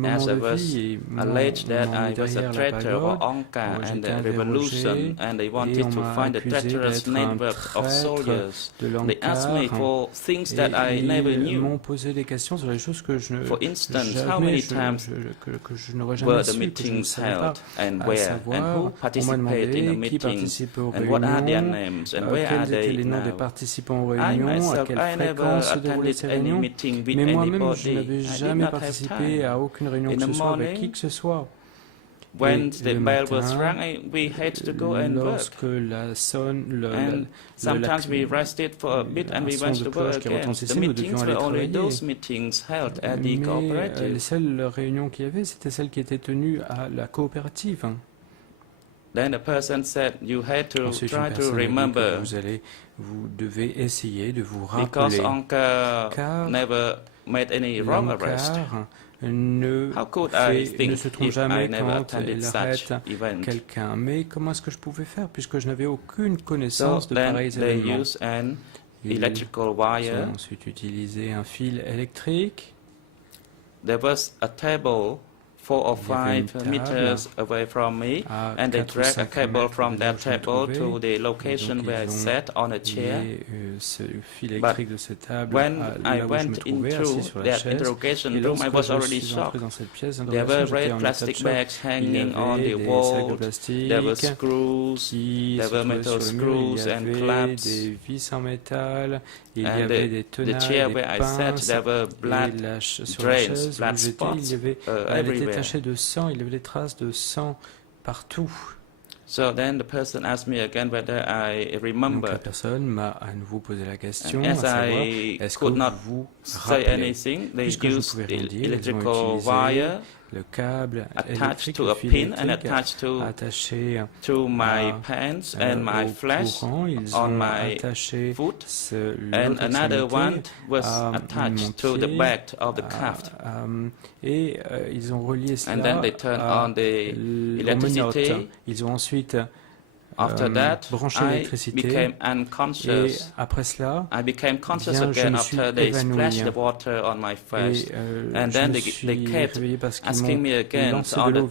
as I was alleged that I was a traitor for Angka and the revolution, and they wanted to find a treacherous network of soldiers. They asked me for things that I never knew. For instance, how many times were the meetings held, and where, and who participated in the meetings, and what are their names, and where are they now? I myself, I never attended any meeting with anybody. I did not have time. In the morning, when the bell was rang, we had to go and work. And sometimes we rested for a bit and we went to work again. The meetings were only those meetings held at the cooperative. Les seules réunions qu'il y avait, c'était celles qui étaient tenues à la coopérative. Then the person said, you had to try to remember. Vous devez essayer de vous rappeler. Because Angka never made any wrong arrest. How could I think if I never attended such event? Mais comment est-ce que je pouvais faire puisque je n'avais aucune connaissance de pareils événements? They used an electrical wire. Ils ont ensuite utilisé un fil électrique. There was a table 4 or 5 meters away from me, and they dragged a cable from that table to the location where I sat on a chair. But when I went into that interrogation room, I was already shocked. There were red plastic bags hanging on the wall, there were screws, there were metal screws and clamps, and the chair where I sat, there were blood drains, blood spots everywhere. Taché de sang, il y avait des traces de sang partout. So then the person asked me again whether I remembered. Donc la personne m'a à nouveau posé la question, and as I could not say anything, they used the electrical wire le câble attached to a pin and attached to my pants and my flesh on my foot, and another one was attached to the back of the cuff. Et ils ont relié cela and then they turned on the electricity. Ils ont ensuite After that, I became unconscious. Et après cela, I became conscious again after they splashed the water on my face. And then they kept asking me again on the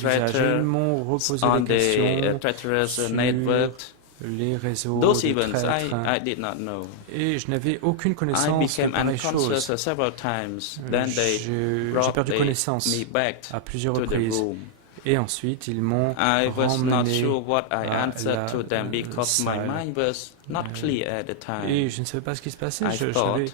treacherous network. Les réseaux Those de events traîtres. I did not know. Et je n'avais aucune connaissance de pareilles choses. Several times. Then they j'ai perdu connaissance me back à plusieurs to the reprises. room. Et ensuite, ils m'ont I was not ramené sure what I à answered to them because my salle. mind was not clear at the time. Et je ne savais pas ce qui se passait. I thought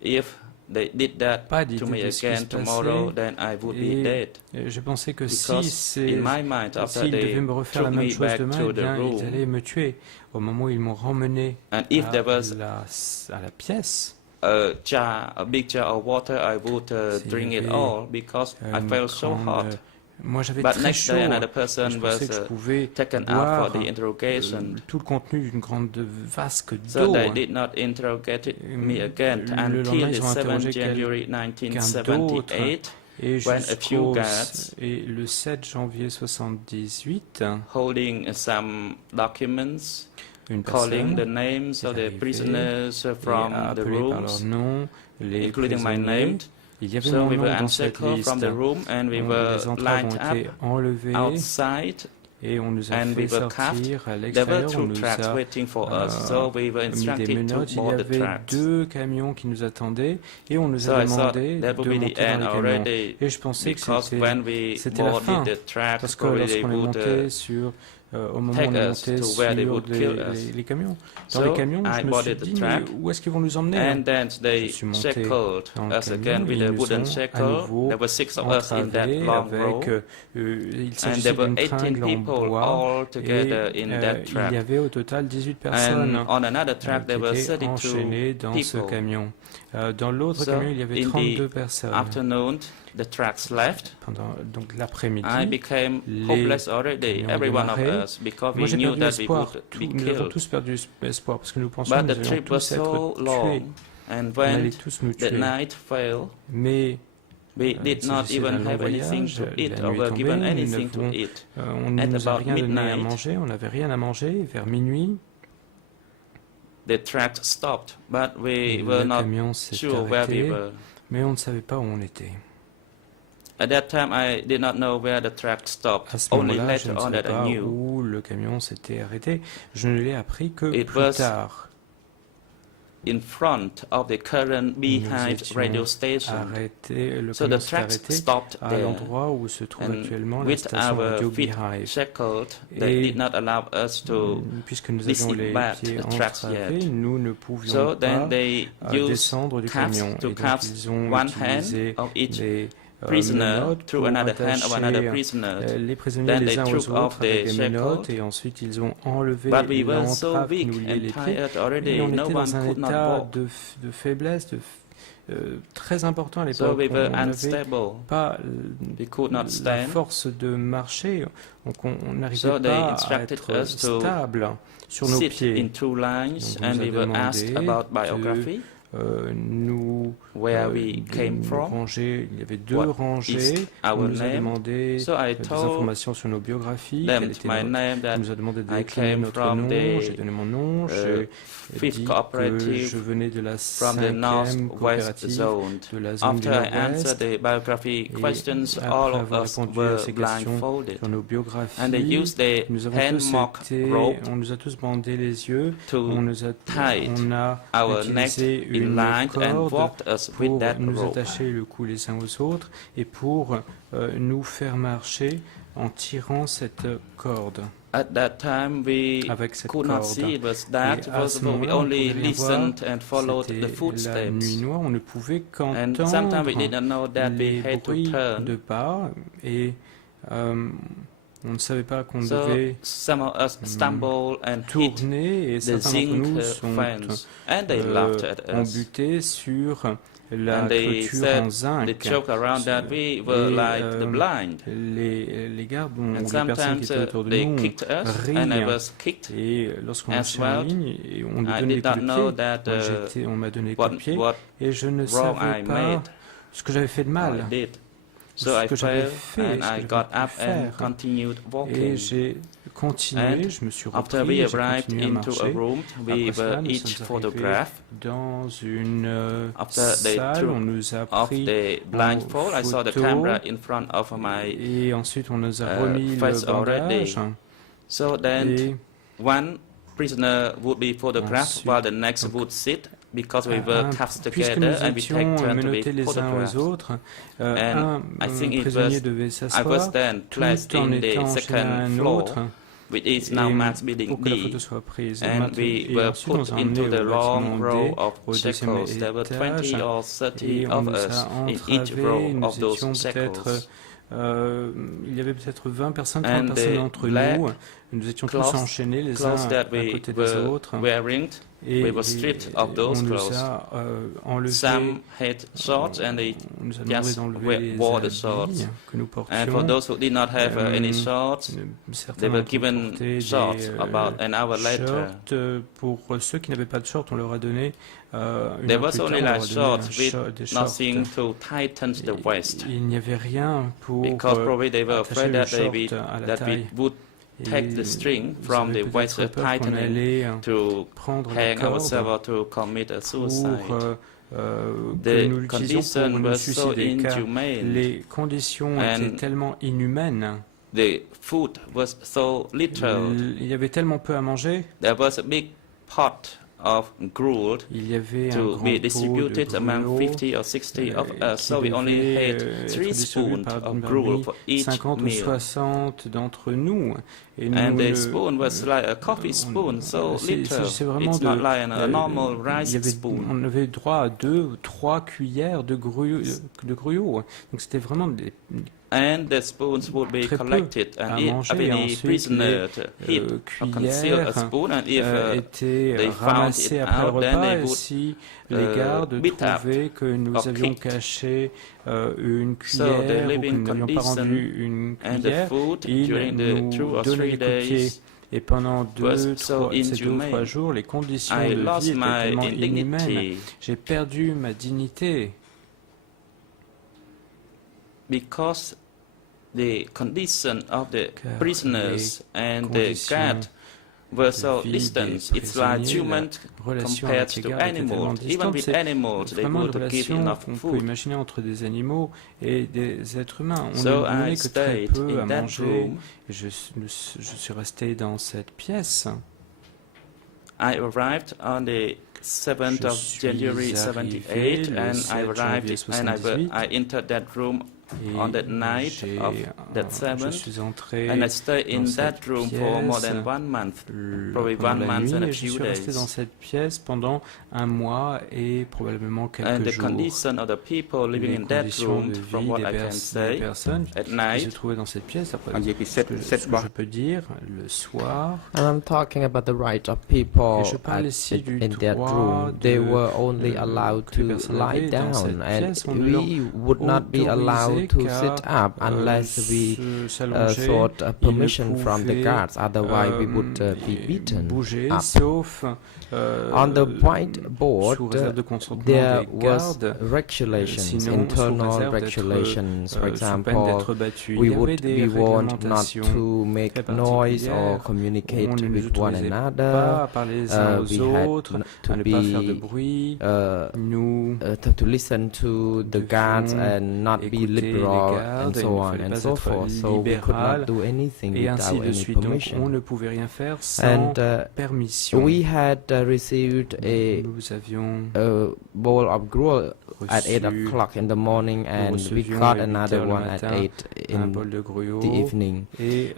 if they did that to me again tomorrow, then I would be dead. Je pensais que Because s'ils devaient me refaire la même chose demain, eh bien, ils allaient me tuer. Au moment où ils m'ont ramené à la pièce, a big jar of water, I would drink it all because I felt so hot. Moi, j'avais But très next chaud. day, another Je person pensais was que je pouvais taken out boire for the interrogation. tout le contenu d'une grande vasque So d'eau. they did not interrogate me again until the 7th January 1978, Et when a few guards le 7 janvier 78, holding some documents une calling personne the names of the prisoners from the rooms, nom, les including my name. Il y avait So mon we nom were dans cette encircled liste. from the room and we were Les entraves lined ont été up enlevées outside, et on nous a and we fait were cuffed. sortir à There were l'extérieur. On 2 nous tracks a waiting for us, so we were mis des instructed to menottes. Il y board the avait tracks. 2 camions qui nous attendaient et on nous So a I thought demandé that de would be monter the dans end les camions. already, Et je pensais que because when we c'était la fin. boarded the tracks, Parce que probably they lorsqu'on est would monté sur au moment où take on est us monté to sur where they would kill us. les camions. Dans So les camions, I je me suis boarded the dit, mais track, où est-ce qu'ils vont nous emmener? and then they Je suis monté shackled dans le us camion, again with ils a nous wooden ont à shackle. nouveau There were 6 of us in that entravés long row, avec, il and s'agissait there were d'une 18 tringle en people bois all together et in that il track. y avait au total 18 personnes And on another track there were qui étaient 32 enchaînées dans ce people. camion. Dans l'autre So camion, il y avait in 32 the personnes. afternoon, the tracks left. Pendant donc l'après-midi, I became les hopeless already, camions every one of démarraient. us, because Moi, we j'ai knew perdu that we espoir. would be Nous avons killed. tous perdu espoir parce que nous pensions But que the nous allions trip was tous so être tués. long. And on allait when tous nous the tuer. night fell, Mais we did not s'agissait even d'un have long anything voyage, to la eat nuit or est were tombée, given nous anything to n'avons- eat. on ne At nous a about rien donné à midnight, manger, on n'avait rien à manger. Vers minuit, the track stopped, but we le were not camion s'est sure where we arrêté, were. mais on ne savait pas où on était. At that time, I did not know where the track stopped. À ce Only moment-là, je later ne on savais that I pas knew. où le camion s'était arrêté. Je ne l'ai appris que It plus was tard. in front of the current Nous beehive étions radio station. arrêtés, le So camion the s'est track arrêté stopped à there. l'endroit où se trouve And actuellement la with station radio our feet Beehive. shackled, they Et did not allow us to puisque nous avions les disinbat pieds the tracks entravés, yet. nous ne pouvions So pas then they used descendre du cuffs camion. to Et donc cuff ils ont one utilisé hand of each des prisoner menottes through pour another hand of another attacher prisoner. les prisonniers Then les they uns took aux off autres avec the des menottes shackles. et ensuite ils ont enlevé But we were so l'entrave qui weak nous liait and les pieds. tired Et already, on no était one dans un could not état walk. de faiblesse, très important à l'époque. So we were On n'avait unstable. pas We could not la stand. force de marcher, donc on n'arrivait So they pas à instructed être us to stable sur nos sit pieds. in two lines, Donc, on and nous a we were asked demandé about de biography, where we de came nous from, ranger. Il y avait deux what rangées. is On our nous a name. demandé So I des told informations sur nos biographies. them Quel était my notre... name, On that nous a demandé de I décliner came notre from nom. the J'ai donné mon nom. J'ai fifth dit que cooperative je venais de la from the cinquième northwest coopérative zone. de la zone du After I answered nord-ouest. the biography Et questions, après all of avoir us répondu à were ces questions blindfolded. sur nos biographies, And they used the nous avons hand tous mock été, rope on nous a tous bandé les yeux, to on a our neck utilisé in une line and corde walked us with pour that nous rope. attacher le cou les uns aux autres et pour nous faire marcher en tirant cette corde. At that time, we Avec cette could not corde. see it was dark. Et It à was ce we moment-là, on only pouvait rien voir. listened and followed C'était the la nuit footsteps. noire, on ne pouvait And sometimes we qu'entendre didn't know that we les had to bruits turn. de pas et on ne savait pas qu'on So devait some of us stumbled and hit tourner et the certains d'entre zinc nous sont fence, and they laughed at ont us. buté sur la And they clôture en said, they zinc. joke around that we were Et, like the blind. les gardes ou And les personnes qui sometimes étaient autour de they nous kicked us, rient. and I was kicked. Et lorsqu'on as marchait en well. ligne, et on nous I donnait des did coups not de know pied. that On m'a donné des coups de pied what et je ne wrong savais I pas made. ce que j'avais fait de I mal. did. Ce So I que j'avais fell fait, and ce que I j'avais got pu up and faire. continued Et walking. j'ai continué, And je me suis After repris, we j'ai arrived continué à into a marcher. room, we Après cela, were nous each sommes arrivés photographed. dans une After they salle, took on nous a Of pris the blindfold, I saw the photo. camera in front of my. Et ensuite, on nous a remis face le bandage. So then, Et one prisoner would be photographed ensuite, while the next would sit, because we were cuffed puisque together nous and we take étions turns to menottés be les uns photographed. aux autres, And I think it prisonnier was, devait I was s'asseoir then placed tout en in the étant enchaîné à second un floor, autre. which is now Et Max Building pour que la D. photo soit prise. And we Et were ensuite, on put nous a emmenés into au the long bâtiment row D, of au deuxième shackles. There were 20 étage, or 30 et on of nous us a in each row entravés. Nous of those étions peut-être, shackles. il y avait peut-être 20 personnes, 30 And personnes the d'entre black nous. Nous étions tous clothes- enchaînés les uns Clothes that à we côté des were autres. wearing, Et, we were stripped of those on nous clothes. a enlevé, Some had shorts and they on nous a demandé just d'enlever les wore the habits shorts. que nous portions. And for those who did not have any shorts, Certains they were d'entre eux given portaient shorts des, about an hour later. shorts. Pour ceux qui n'avaient pas de shorts, on leur a donné une There heure was plus tard, only on leur a like donné shorts des with shorts. nothing to tighten the waist, Il n'y avait rien pour because probably they were attacher afraid le that they short à la that we taille. would Et take the string ils from avaient the peut-être waist peur qu'on tightening allait to prendre la hang ourselves corde or to commit a suicide. pour que The nous l'utilisions conditions pour nous were so suicider, car inhumane. les conditions And étaient tellement inhumaines. The food was so little. Il y avait tellement peu à manger. There was a big pot of gruel Il y avait un to grand be pot distributed de among gruau 50 or 60 of qui us, so we only devait had être 3 distribué spoons par of gruel for each 50 ou meal. 60 d'entre nous. Et And the nous, spoon was like a coffee spoon, so little. c'est vraiment It's not like a normal il y rice avait, spoon. on avait droit à 2 ou 3 cuillères de gruau. Donc c'était vraiment des And the spoons would be très peu collected, à and if manger. Et any ensuite, prisoner hid or concealed a cuillères spoon, and if étaient they found ramassées it après le out, then repas. they Et would si les gardes beat up trouvaient que nous or avions kicked. caché une So the cuillère ou que living nous n'avions pas condition rendu une and the cuillère, food ils during the 2 nous or 3 donnaient des coups de pied. days Et pendant ces 2 ou 3 jours, les conditions de vie étaient tellement inhumaines. J'ai perdu ma dignité. Because the condition of the prisoners and the guard were so distant. It's like human compared to animals. Even with animals, they would give enough on peut food. imaginer entre des animaux et des êtres humains. On So ne donnait I que très stayed peu à in that manger. room. Je suis resté dans cette pièce. I arrived on the 7th of January 78, and I arrived and I entered that room on that night of that 7th, and I stayed in that room for more than 1 month, probably 1 month and a few days. Je suis resté dans cette pièce pendant 1 mois et probablement quelques jours. And the condition of the people living in that room, from what I can say, at night, qui se trouvaient dans cette pièce, après ce que je peux dire, le soir. And I'm talking about the right of people in that room. They were only allowed to lie down, and we would not be allowed to sit up unless we sought permission from the guards. Otherwise, we would be beaten up. On the whiteboard, there was regulations, internal regulations. For example, we want not to make noise or communicate with one another. We had to be to listen to the guards and not be liberal and so on and so forth. So we could not do anything without any permission. And we had received a bowl of gruel at 8 o'clock in the morning, and we got another one at 8 in the evening.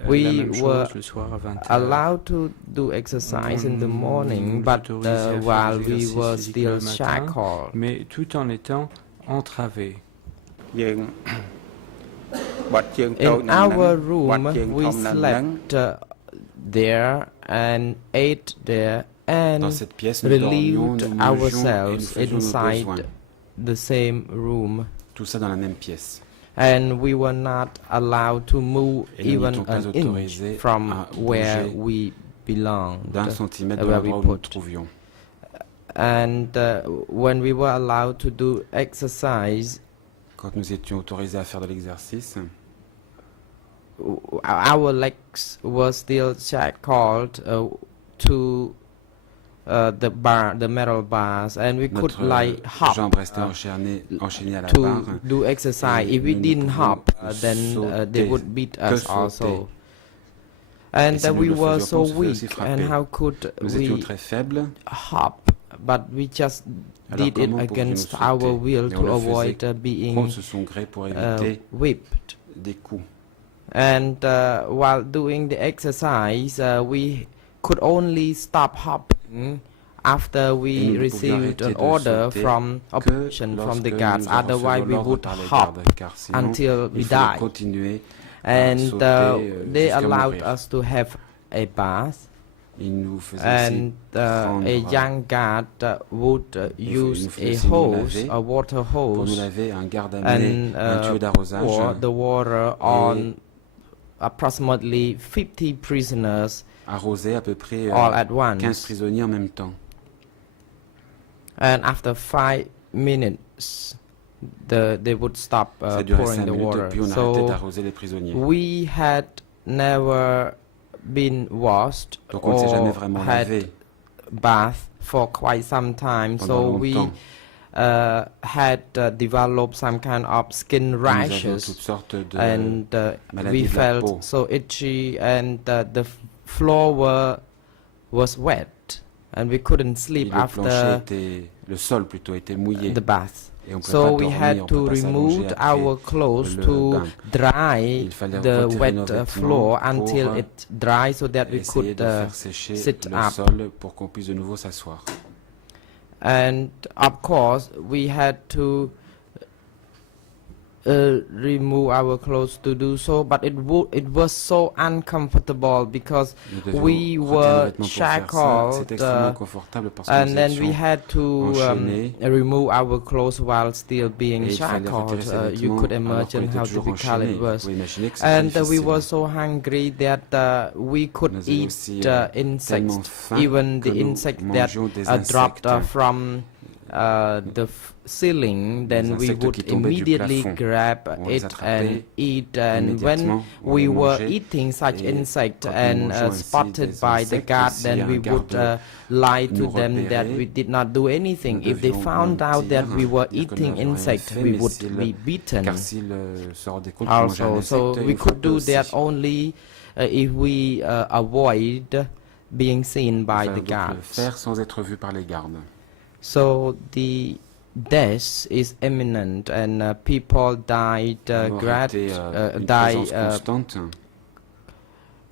We were allowed to do exercise in the morning, but while we were still shackled. Mais tout en étant entravé. In our room, we slept there and ate there and relieved ourselves inside the same room. Tout ça dans la même pièce. And we were not allowed to move even an inch from where we belonged, where we put. And when we were allowed to do exercise, quand nous étions autorisés à faire de l'exercice, our legs were still shackled to the metal bars, and we could like hop to do exercise. If we didn't hop, then they would beat us also. And we were so weak, and how could we hop? But we just did it against our will to avoid being whipped. And while doing the exercise, we could only stop hopping after we received an order from operation from the guards. Otherwise, we would hop until we died. And they allowed us to have a bath. And a young guard would use a hose, a water hose, and pour the water on approximately 50 prisoners all at once. 15 prisonniers en même temps. And after 5 minutes, they would stop pouring the water. So we had never been washed or had bath for quite some time, so we had developed some kind of skin rashes, and we felt so itchy, and the floor was wet, and we couldn't sleep after the bath. So we had to remove our clothes to dry the wet floor until it dries, so that we could sit up. And of course, we had to remove our clothes to do so, but it was so uncomfortable because we were shackled, and then we had to remove our clothes while still being shackled. You could imagine how difficult it was. And we were so hungry that we could eat insects, even the insect that dropped from the ceiling. Then we would immediately grab it and eat. And when we were eating such insect and spotted by the guard, then we would lie to them that we did not do anything. If they found out that we were eating insect, we would be beaten also. So we could do that only if we avoid being seen by the guards. So the death is imminent, and people died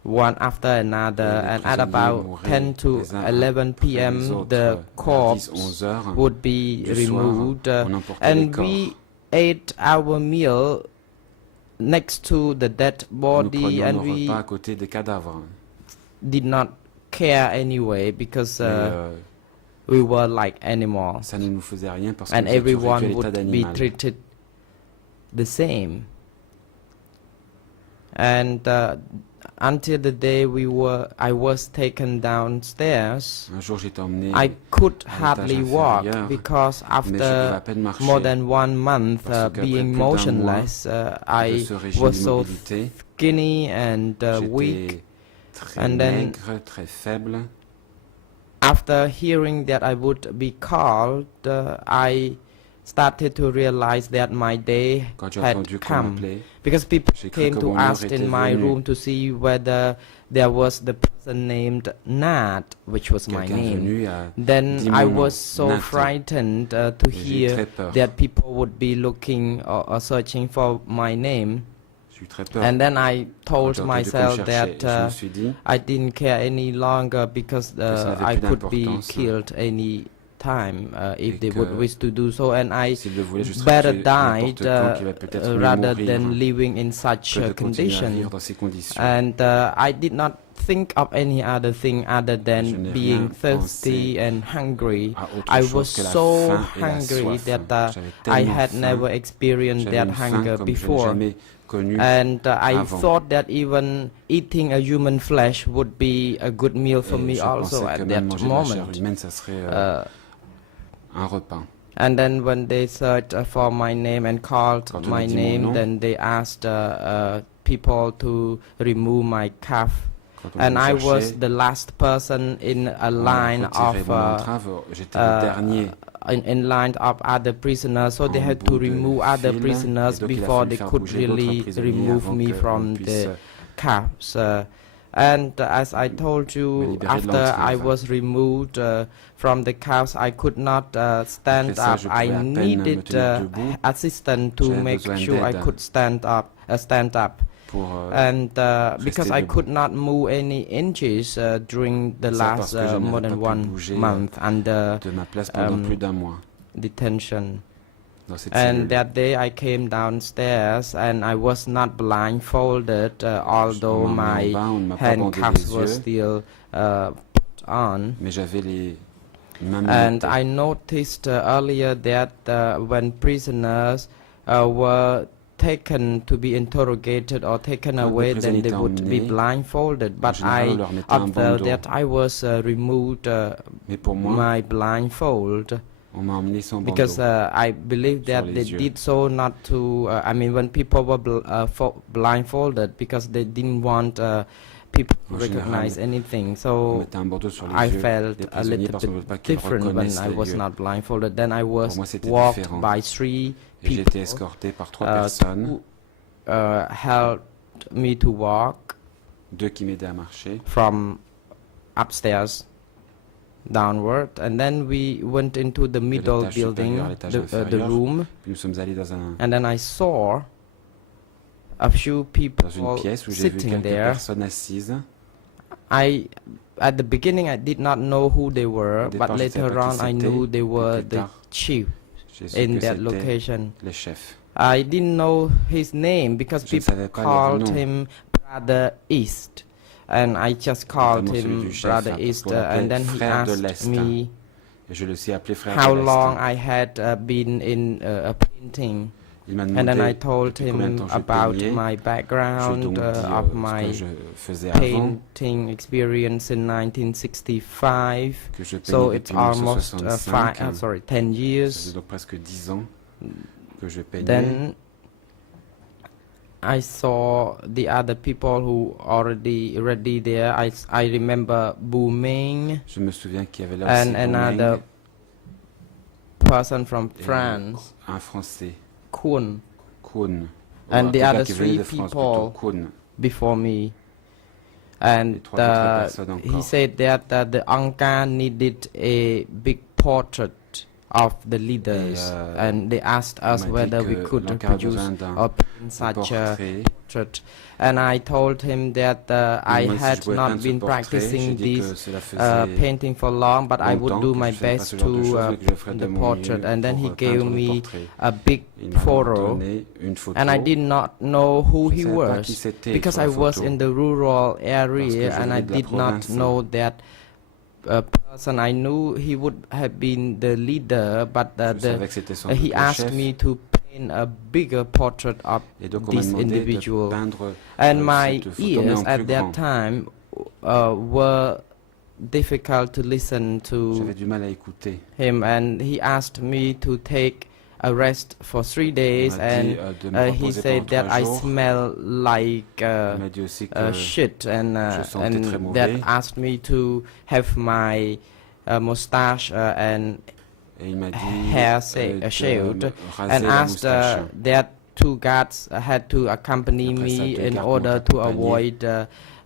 one after another, and at about 10 to 11 p.m. the corpse would be removed, and we ate our meal next to the dead body, and we did not care anyway because we were like animals, and everyone would be treated the same. And until the day I was taken downstairs, I could hardly walk because after more than 1 month being motionless, I was so skinny and weak. And then after hearing that I would be called, I started to realize that my day had come, because people came to ask in my room to see whether there was the person named Nat, which was my name. Then I was so frightened to hear that people would be looking or searching for my name. And then I told myself that I didn't care any longer because I could be killed any time if they would wish to do so, and I better died rather than living in such a condition. And I did not think of any other thing other than being thirsty and hungry. I was so hungry that I had never experienced that hunger before. And I thought that even eating a human flesh would be a good meal for me also at that moment. And then when they searched for my name and called my name, then they asked people to remove my cuff. And I was the last person in a line of in line of other prisoners, so they had to remove other prisoners before they could really remove me from the cuffs. And as I told you, after I was removed from the cuffs, I could not stand up. I needed assistance to make sure I could stand up. And because I could not move any inches during the last more than 1 month under detention. And that day I came downstairs and I was not blindfolded, although my handcuffs were still put on. And I noticed earlier that when prisoners were taken to be interrogated or taken away, then they would be blindfolded. But I observed that I was removed my blindfold, because I believe that they did so not to, when people were blindfolded, because they didn't want people to recognize anything. So I felt a little bit different when I was not blindfolded. Then I was walked by 3 people who helped me to walk from upstairs downward, and then we went into the middle building, the room, and then I saw a few people sitting there. At the beginning I did not know who they were, but later on I knew they were the chief in that location. I didn't know his name because people called him Brother East, and I just called him Brother East, and then he asked me how long I had been in a painting. And then I told him about my background of my painting experience in 1965. So it's almost 10 years. Then I saw the other people who already there. I remember Booming and another person from France. Kun. And the other three people before me. And he said that the Angkar needed a big portrait of the leaders, and they asked us whether we could produce or paint such a portrait. And I told him that I had not been practicing this painting for long, but I would do my best to paint the portrait. And then he gave me a big photo, and I did not know who he was because I was in the rural area, and I did not know that person. I knew he would have been the leader, but he asked me to paint a bigger portrait of this individual. And my ears at that time were difficult to listen to him, and he asked me to take a rest for 3 days, and he said that I smell like shit, and that asked me to have my mustache and hair shaved, and asked that 2 guards had to accompany me in order to avoid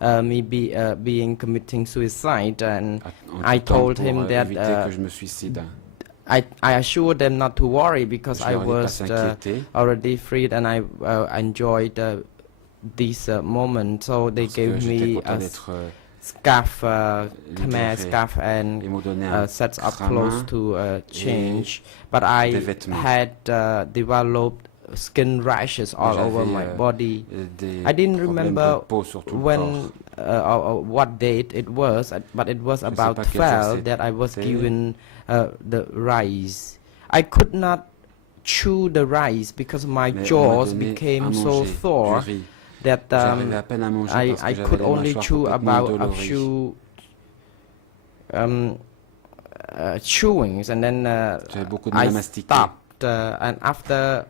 me committing suicide. And I told him that I assured them not to worry because I was already freed, and I enjoyed this moment. So they gave me a scarf, Khmer scarf, and sets of clothes to change. But I had developed skin rashes all over my body. I didn't remember when or what date it was, but it was about 12 that I was given the rice. I could not chew the rice because my jaws became so sore that I could only chew about a few chewings, and then I stopped. And after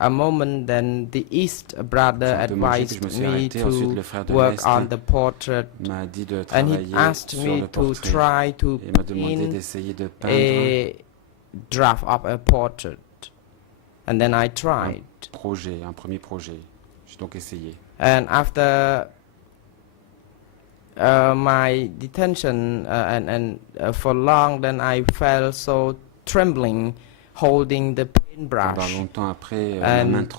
a moment, then the East brother advised me to work on the portrait, and he asked me to try to paint a draft of a portrait, and then I tried. And after my detention and for long, then I felt so trembling holding the paintbrush, and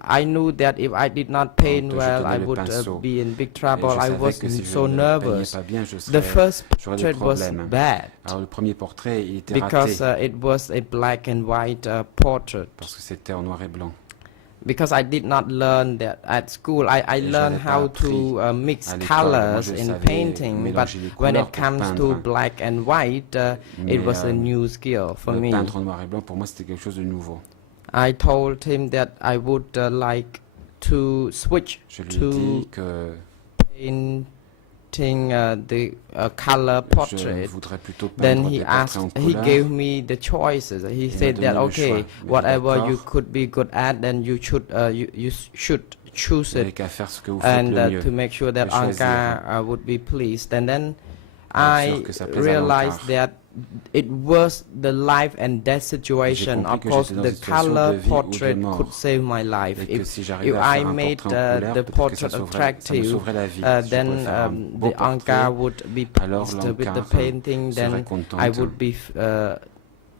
I knew that if I did not paint well, I would be in big trouble. I was so nervous. The first portrait was bad because it was a black and white portrait. Because I did not learn that at school. I learned how to mix colors in painting, but when it comes to black and white, it was a new skill for me. I told him that I would like to switch to painting the color portrait. Then he gave me the choices. He said that okay, whatever you could be good at, then you should choose it, and to make sure that Angkar would be pleased. And then I realized that it was the life and death situation. Of course, the color portrait could save my life. If I made the portrait attractive, then the Angkar would be pleased with the painting. Then I would be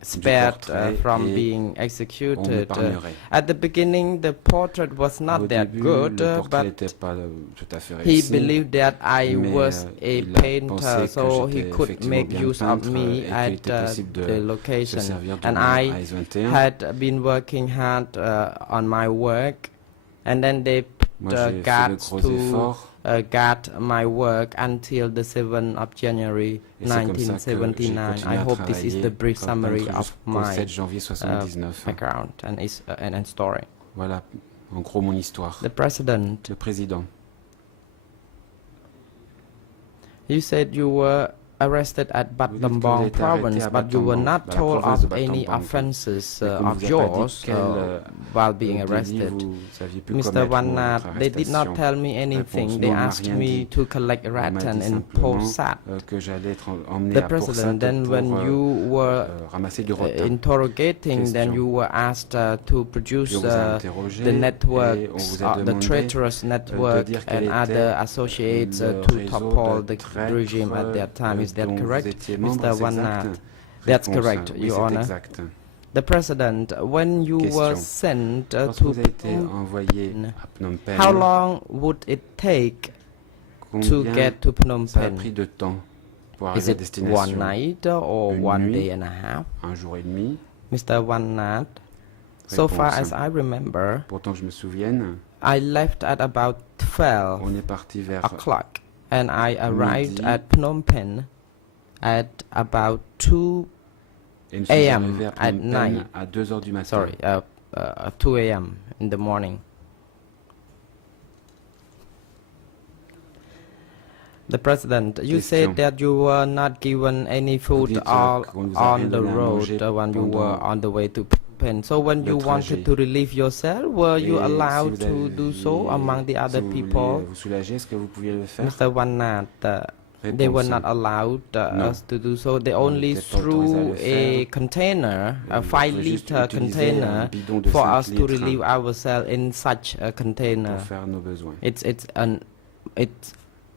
spared from being executed. At the beginning, the portrait was not that good, but he believed that I was a painter, so he could make use of me at the location. And I had been working hard on my work, and then they put guards to guard my work until the 7th of January 1979. I hope this is the brief summary of my background and story. Voilà, en gros mon histoire. The President. Le président. You said you were arrested at Battambang province, but you were not told of any offenses of yours while being arrested. Mr. Wannat, they did not tell me anything. They asked me to collect rattan in Posat. The President, then when you were interrogating, then you were asked to produce the networks, the traitorous network and other associates to topple the regime at that time. Is that correct, Mr. Wannat? That's correct, Your Honor. The President, when you were sent to Phnom Penh, how long would it take to get to Phnom Penh? Is it one night or 1 day and a half? Mr. Wannat, so far as I remember, I left at about 12 o'clock and I arrived at Phnom Penh at about 2 a.m. at night. 2 a.m. in the morning. The President, you said that you were not given any food on the road when you were on the way to Phnom Penh. So when you wanted to relieve yourself, were you allowed to do so among the other people? Mr. Wannat, they were not allowed us to do so. They only threw a container, a 5-liter container, for us to relieve ourselves in such a container. It's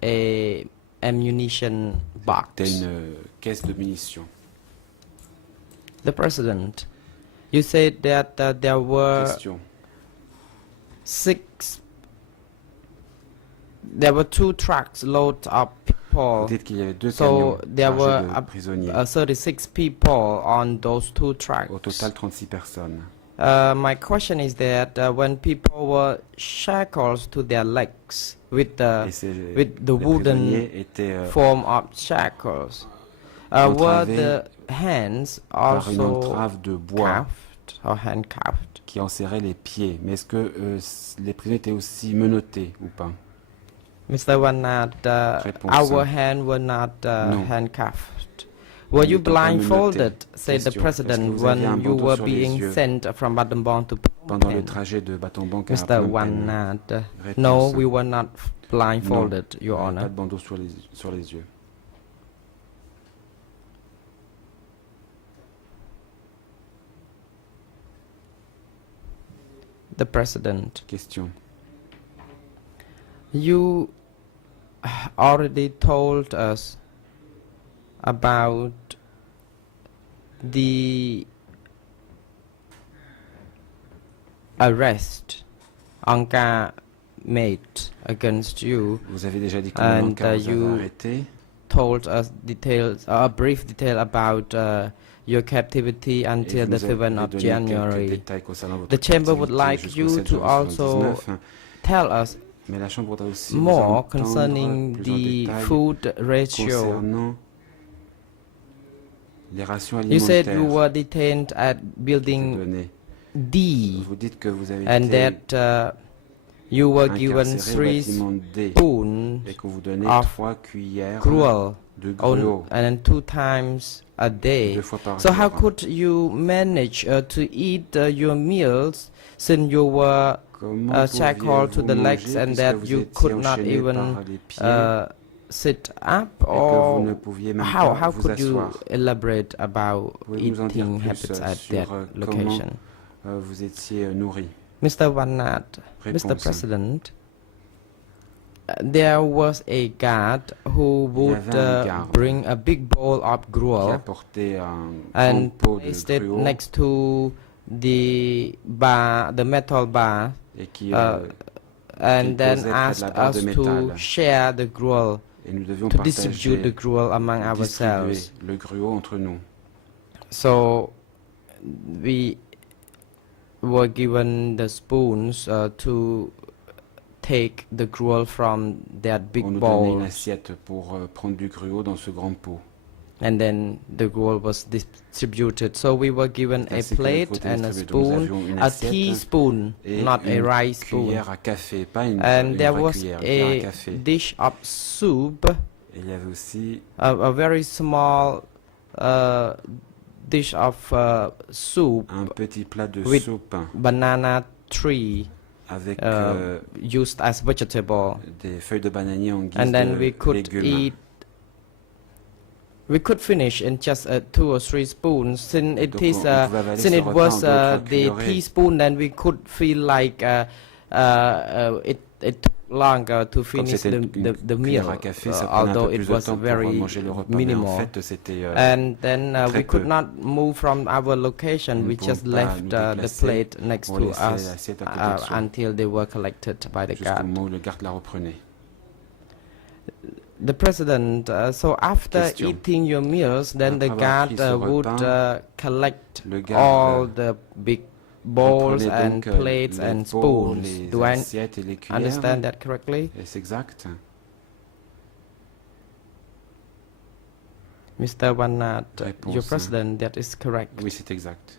a ammunition box. The President, you said that there were 2 trucks loaded up people. So there were 36 people on those 2 trucks. Au total, 36 personnes. My question is that when people were shackled to their legs with the wooden form of shackles, were the hands also cuffed or handcuffed? Qui enserraient les pieds. Mais est-ce que les prisonniers étaient aussi menottés ou pas? Mr. Wannat, our hands were not handcuffed. Were you blindfolded, said the President, when you were being sent from Battambang to Phnom Penh? Mr. Wannat, no, we were not blindfolded, Your Honor. The President. Question. You already told us about the arrest Anka made against you, and you told us a brief detail about your captivity until the 7th of January. The Chamber would like you to also tell us more concerning the food ratio. You said you were detained at building D, and that you were given 3 spoons of gruel and 2 times a day. So how could you manage to eat your meals since you were shackled to the legs and that you could not even sit up? Or how could you elaborate about eating habits at that location? Vous étiez nourri. Mr. Wannat, Mr. President, there was a guard who would bring a big bowl of gruel and placed it next to the bar, the metal bar, and then asked us to share the gruel, to distribute the gruel among ourselves. So we were given the spoons to take the gruel from that big bowl. And then the gruel was distributed. So we were given a plate and a spoon, a teaspoon, not a rice spoon. And there was a dish of soup, a very small dish of soup with banana tree used as vegetable. And then we could eat. We could finish in just 2 or 3 spoons. Since it is, since it was the teaspoon, then we could feel like it took longer to finish the meal, although it was very minimal. And then we could not move from our location. We just left the plate next to us until they were collected by the guard. The President, so after eating your meals, then the guard would collect all the big bowls and plates and spoons. Do I understand that correctly? Mr. Van your President, that is correct. Oui, c'est exact.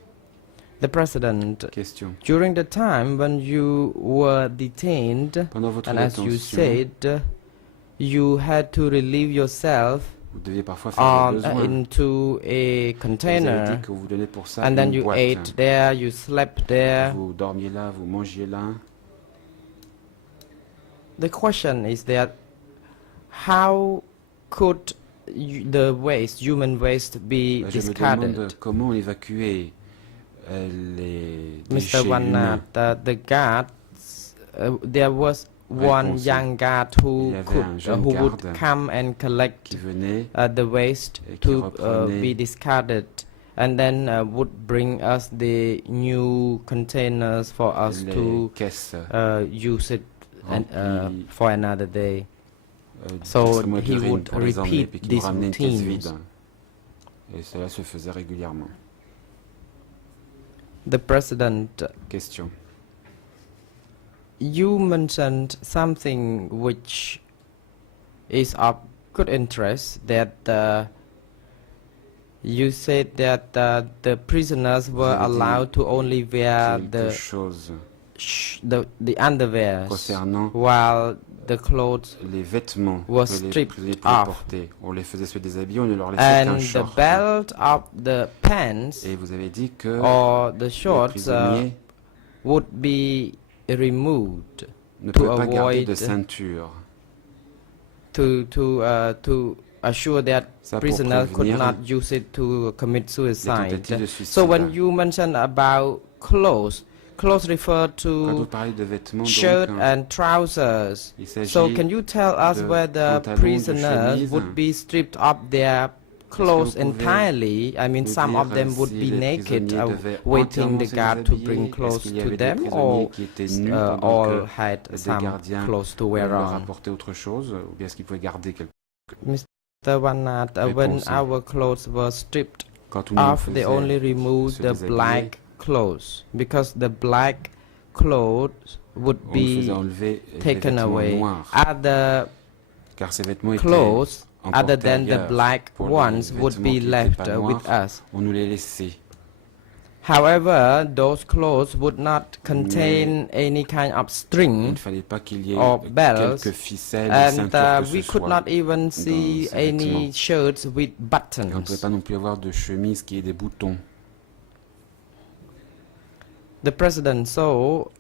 The President, during the time when you were detained, and as you said, you had to relieve yourself into a container, and then you ate there, you slept there. The question is that how could the waste, human waste, be discarded? Mr. Van the guards, there was one young guard who would come and collect the waste to be discarded, and then would bring us the new containers for us to use it for another day. So he would repeat these routines. The President, you mentioned something which is of good interest, that you said that the prisoners were allowed to only wear the underwear, while the clothes were stripped off, and the belt of the pants or the shorts would be removed to avoid to assure that prisoners could not use it to commit suicide. So when you mention about clothes refer to shirt and trousers. So can you tell us whether prisoners would be stripped of their clothes entirely? I mean, some of them would be naked, waiting the guard to bring clothes to them, or all had some clothes to wear on. Mr. Van when our clothes were stripped off, they only removed the black clothes, because the black clothes would be taken away. Other clothes other than the black ones would be left with us. However, those clothes would not contain any kind of string or belts, and we could not even see any shirts with buttons. The President, so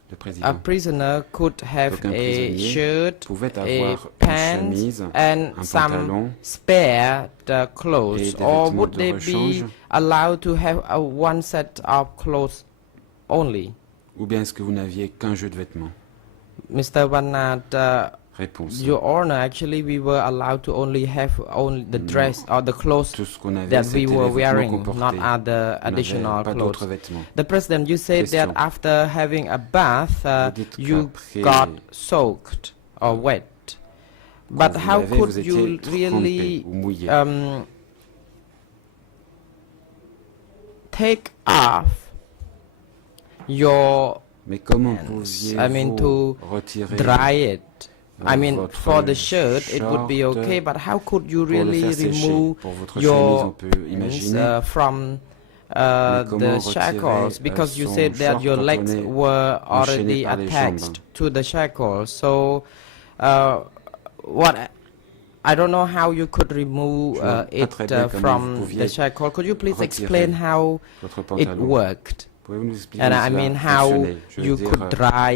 a prisoner could have a shirt, a pants, and some spare clothes, or would they be allowed to have one set of clothes only? Ou bien est-ce que vous n'aviez qu'un jeu de vêtements? Mr. Van Réponse. Your Honor, actually, we were allowed to only have only the dress or the clothes that we were wearing, not other additional clothes. The President, you said that after having a bath, you got soaked or wet. But how could you really take off your pants, I mean, to dry it? I mean, for the shirt, it would be okay, but how could you really remove your from the shackles? Because you said that your legs were already attached to the shackles. So, I don't know how you could remove it from the shackle. Could you please explain how it worked? And I mean how you could dry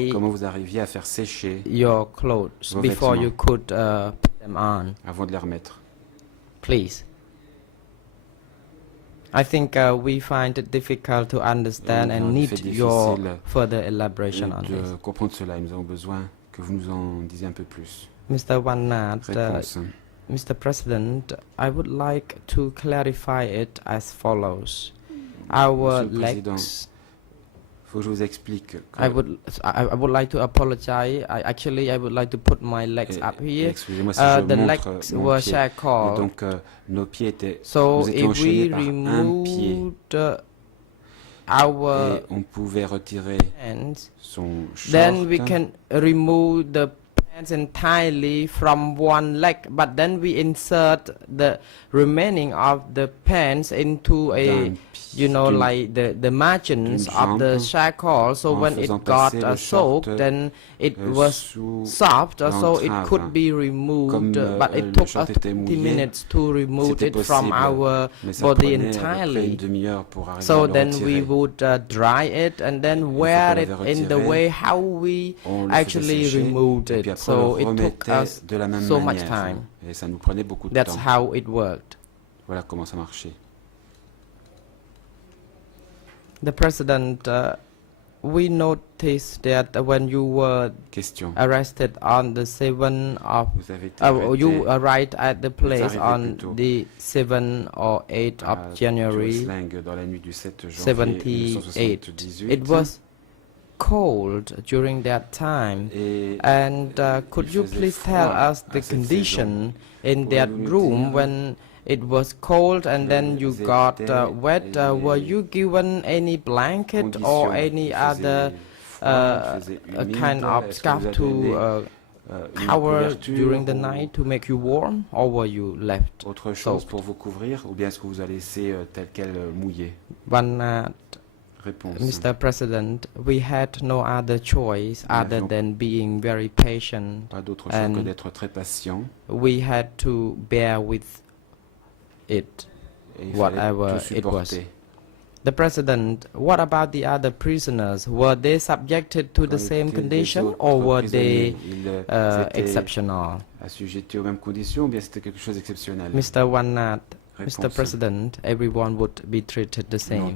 your clothes before you could put them on. Please. I think we find it difficult to understand and need your further elaboration on this. Mr. Wannat, Mr. President, I would like to clarify it as follows. Our legs... I would like to apologize. I would like to put my legs up here. The legs were shackled. So if we removed our hands, then we can remove the pants entirely from one leg, but then we insert the remaining of the pants into a, you know, like the margins of the shackle. So when it got soaked, then it was soft, so it could be removed, but it took us 20 minutes to remove it from our body entirely. So then we would dry it and then wear it in the way how we actually removed it. So it took us so much time. That's how it worked. Voilà comment ça marchait. The President, we noticed that when you were arrested on the 7th of... you arrived at the place on the 7th or 8th of January 78. It was cold during that time. And could you please tell us the condition in that room when it was cold and then you got wet? Were you given any blanket or any other kind of scarf to cover during the night to make you warm, or were you left autre chose pour vous couvrir, ou bien est-ce que vous avez laissé tel quel mouillé? Mr. President, we had no other choice other than being very patient, and we had to bear with it, whatever it was. The President, what about the other prisoners? Were they subjected to the same condition, or were they exceptional? Mr. Wannat, Mr. President, everyone would be treated the same.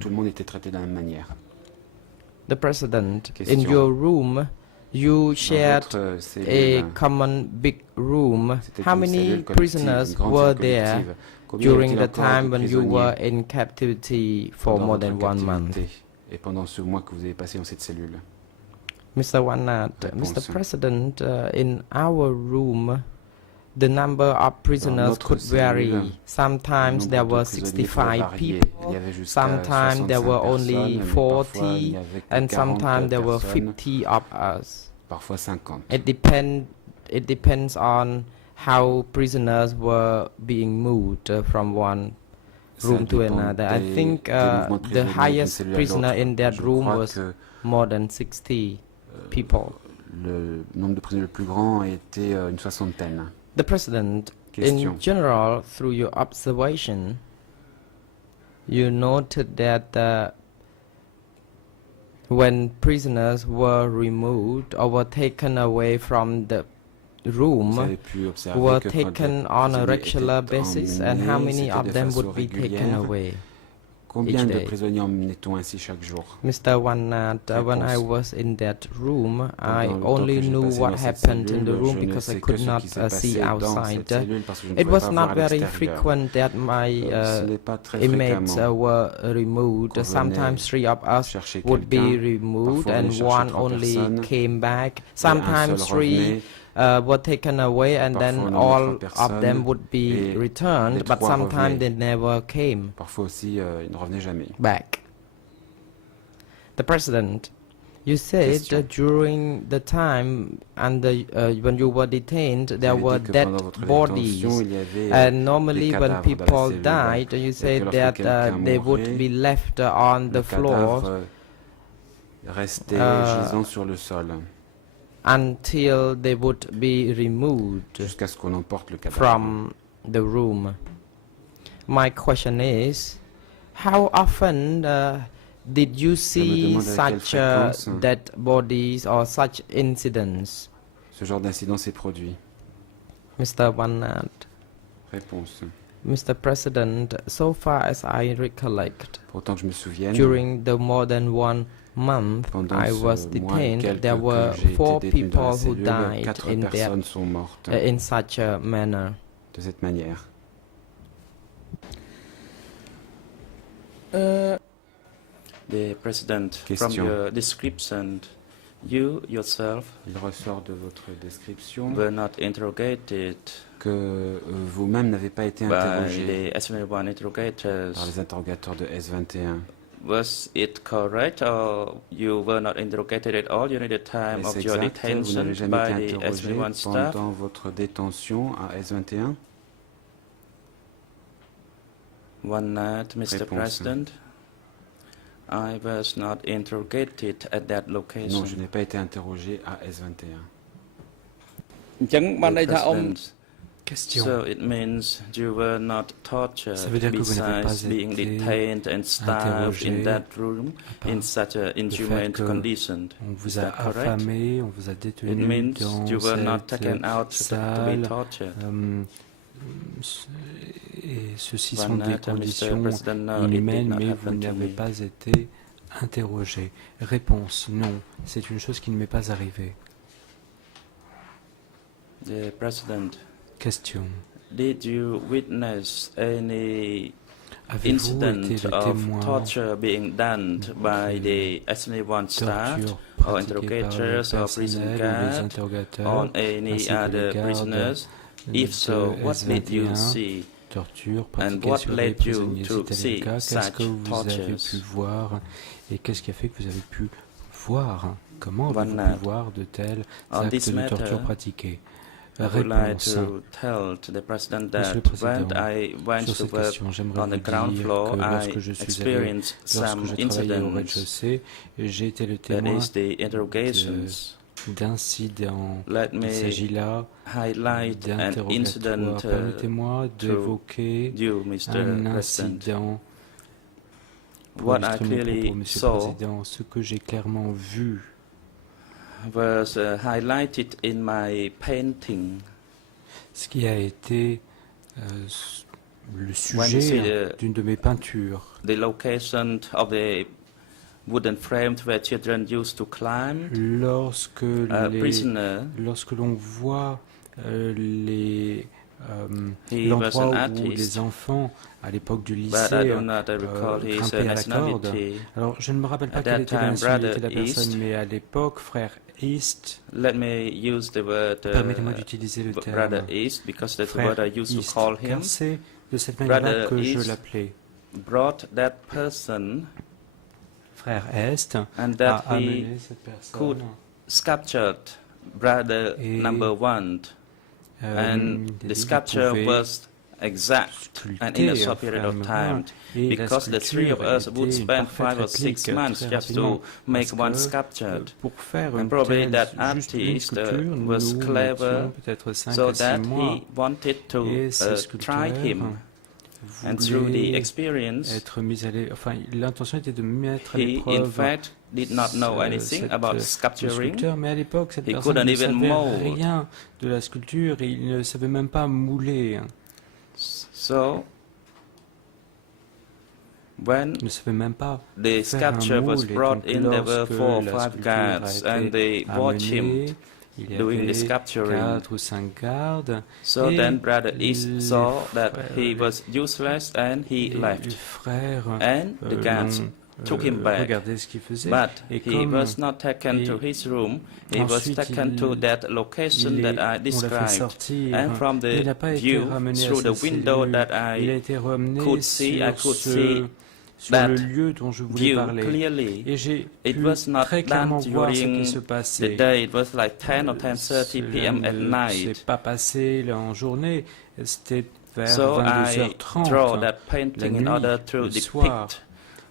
The President, in your room, you shared a common big room. How many prisoners were there during the time when you were in captivity for more than 1 month? Mr. Wannat, Mr. President, in our room, the number of prisoners could vary. Sometimes there were 65 people, sometimes there were only 40, and sometimes there were 50 of us. It depends on how prisoners were being moved from one room to another. I think the highest prisoner in that room was more than 60 people. Le nombre de prisonniers le plus grand était une soixantaine. The President, in general, through your observation, you noted that when prisoners were removed or were taken away from the room, were taken on a regular basis, and how many of them would be taken away? Combien de prisonniers emmenait-on ainsi chaque jour? Mr. Wanat, when I was in that room, I only knew what happened in the room because I could not see outside. It was not very frequent that my inmates were removed. Sometimes 3 of us would be removed and 1 only came back. Sometimes 3 were taken away and then all of them would be returned, but sometimes they never came back. The President, you said that during the time and when you were detained, there were dead bodies. And normally when people died, you said that they would be left on the floor until they would be removed from the room. My question is, how often did you see such dead bodies or such incidents? Ce genre d'incident s'est produit. Mr. Wanat. Réponse. Mr. President, so far as I recollect, Autant que je me souvienne, during the more than 1 month I was detained, there were 4 people who died in such a manner. De cette manière. The President, from your description, you yourself Il ressort de votre description were not interrogated que vous-même n'avez pas été interrogé by the S21 interrogators. Par les interrogateurs de S21. Was it correct, or you were not interrogated at all during the time of your detention by the S21 staff? Pendant votre détention à S21? One night, Mr. President, I was not interrogated at that location. Non, je n'ai pas été interrogé à S21. So it means you were not tortured besides being detained and starved in that room in such an inhumane condition. On vous a affamé, on vous a détenu. It means you were not taken out to be tortured. Et ceci sont des conditions inhumaines, mais vous n'avez pas été interrogé. Réponse, non, c'est une chose qui ne m'est pas arrivée. The President. Question. Did you witness any incident of torture being done by the S21 staff or interrogators or prison guards on any other prisoners? If so, what did you see? And what led you to see such tortures? Et qu'est-ce qui a fait que vous avez pu voir? Comment avez-vous pu voir de tels actes de torture pratiqués? I would like to tell to the President that when I went to work on the ground floor, I experienced some incidents, that is the interrogations. D'incidents. Let me highlight an incident Permettez-moi d'évoquer un incident. What I clearly saw ce que j'ai clairement vu was highlighted in my painting. Ce qui a été le sujet d'une de mes peintures. The location of the wooden frames where children used to climb. Lorsque l'on voit l'endroit où les enfants à l'époque du lycée grimpaient à la corde. Alors je ne me rappelle pas quelle était la nationalité de la personne, mais à l'époque, frère East, permettez-moi d'utiliser le terme Brother East, because that's the word I used to call him. Car c'est de cette manière-là que je l'appelais. Brought that person, frère Est, and that he could sculpture brother number 1, and the sculpture was exact and in a short period of time, because the 3 of us would spend 5 or 6 months just to make one sculpture. And probably that artist was clever, so that he wanted to try him. And through the experience, l'intention était de mettre à he l'épreuve. In fact did not know anything about sculpturing. Mais à l'époque, cette he personne couldn't ne even savait mold. rien de la sculpture et il ne savait même pas mouler. So, When ne savait même pas the faire un sculpture was moule, et brought donc in, there were lorsque 4 or la 5 sculpture guards, a and they été watched him amenée, il y doing the avait sculpturing. 4 ou 5 gardes, So et then Brother East les saw that he frères- was useless and he les left. frères And the guards took him back. regardaient ce qu'il faisait, But et he comme was not taken to his room, he was ensuite taken to that location that I on l'a fait described. sortir, And from il the n'a pas été view ramené à through sa the window cellule, that il a I été ramené could see, I could see sur that le lieu dont je voulais view parler. clearly. Et j'ai It pu was not très done clairement voir ce qui during se the passait. day. It was like 10 or 10:30 Cela p.m. at ne night. s'est pas passé là en journée, c'était vers So I 22h30 draw that la painting nuit, in order to le soir. depict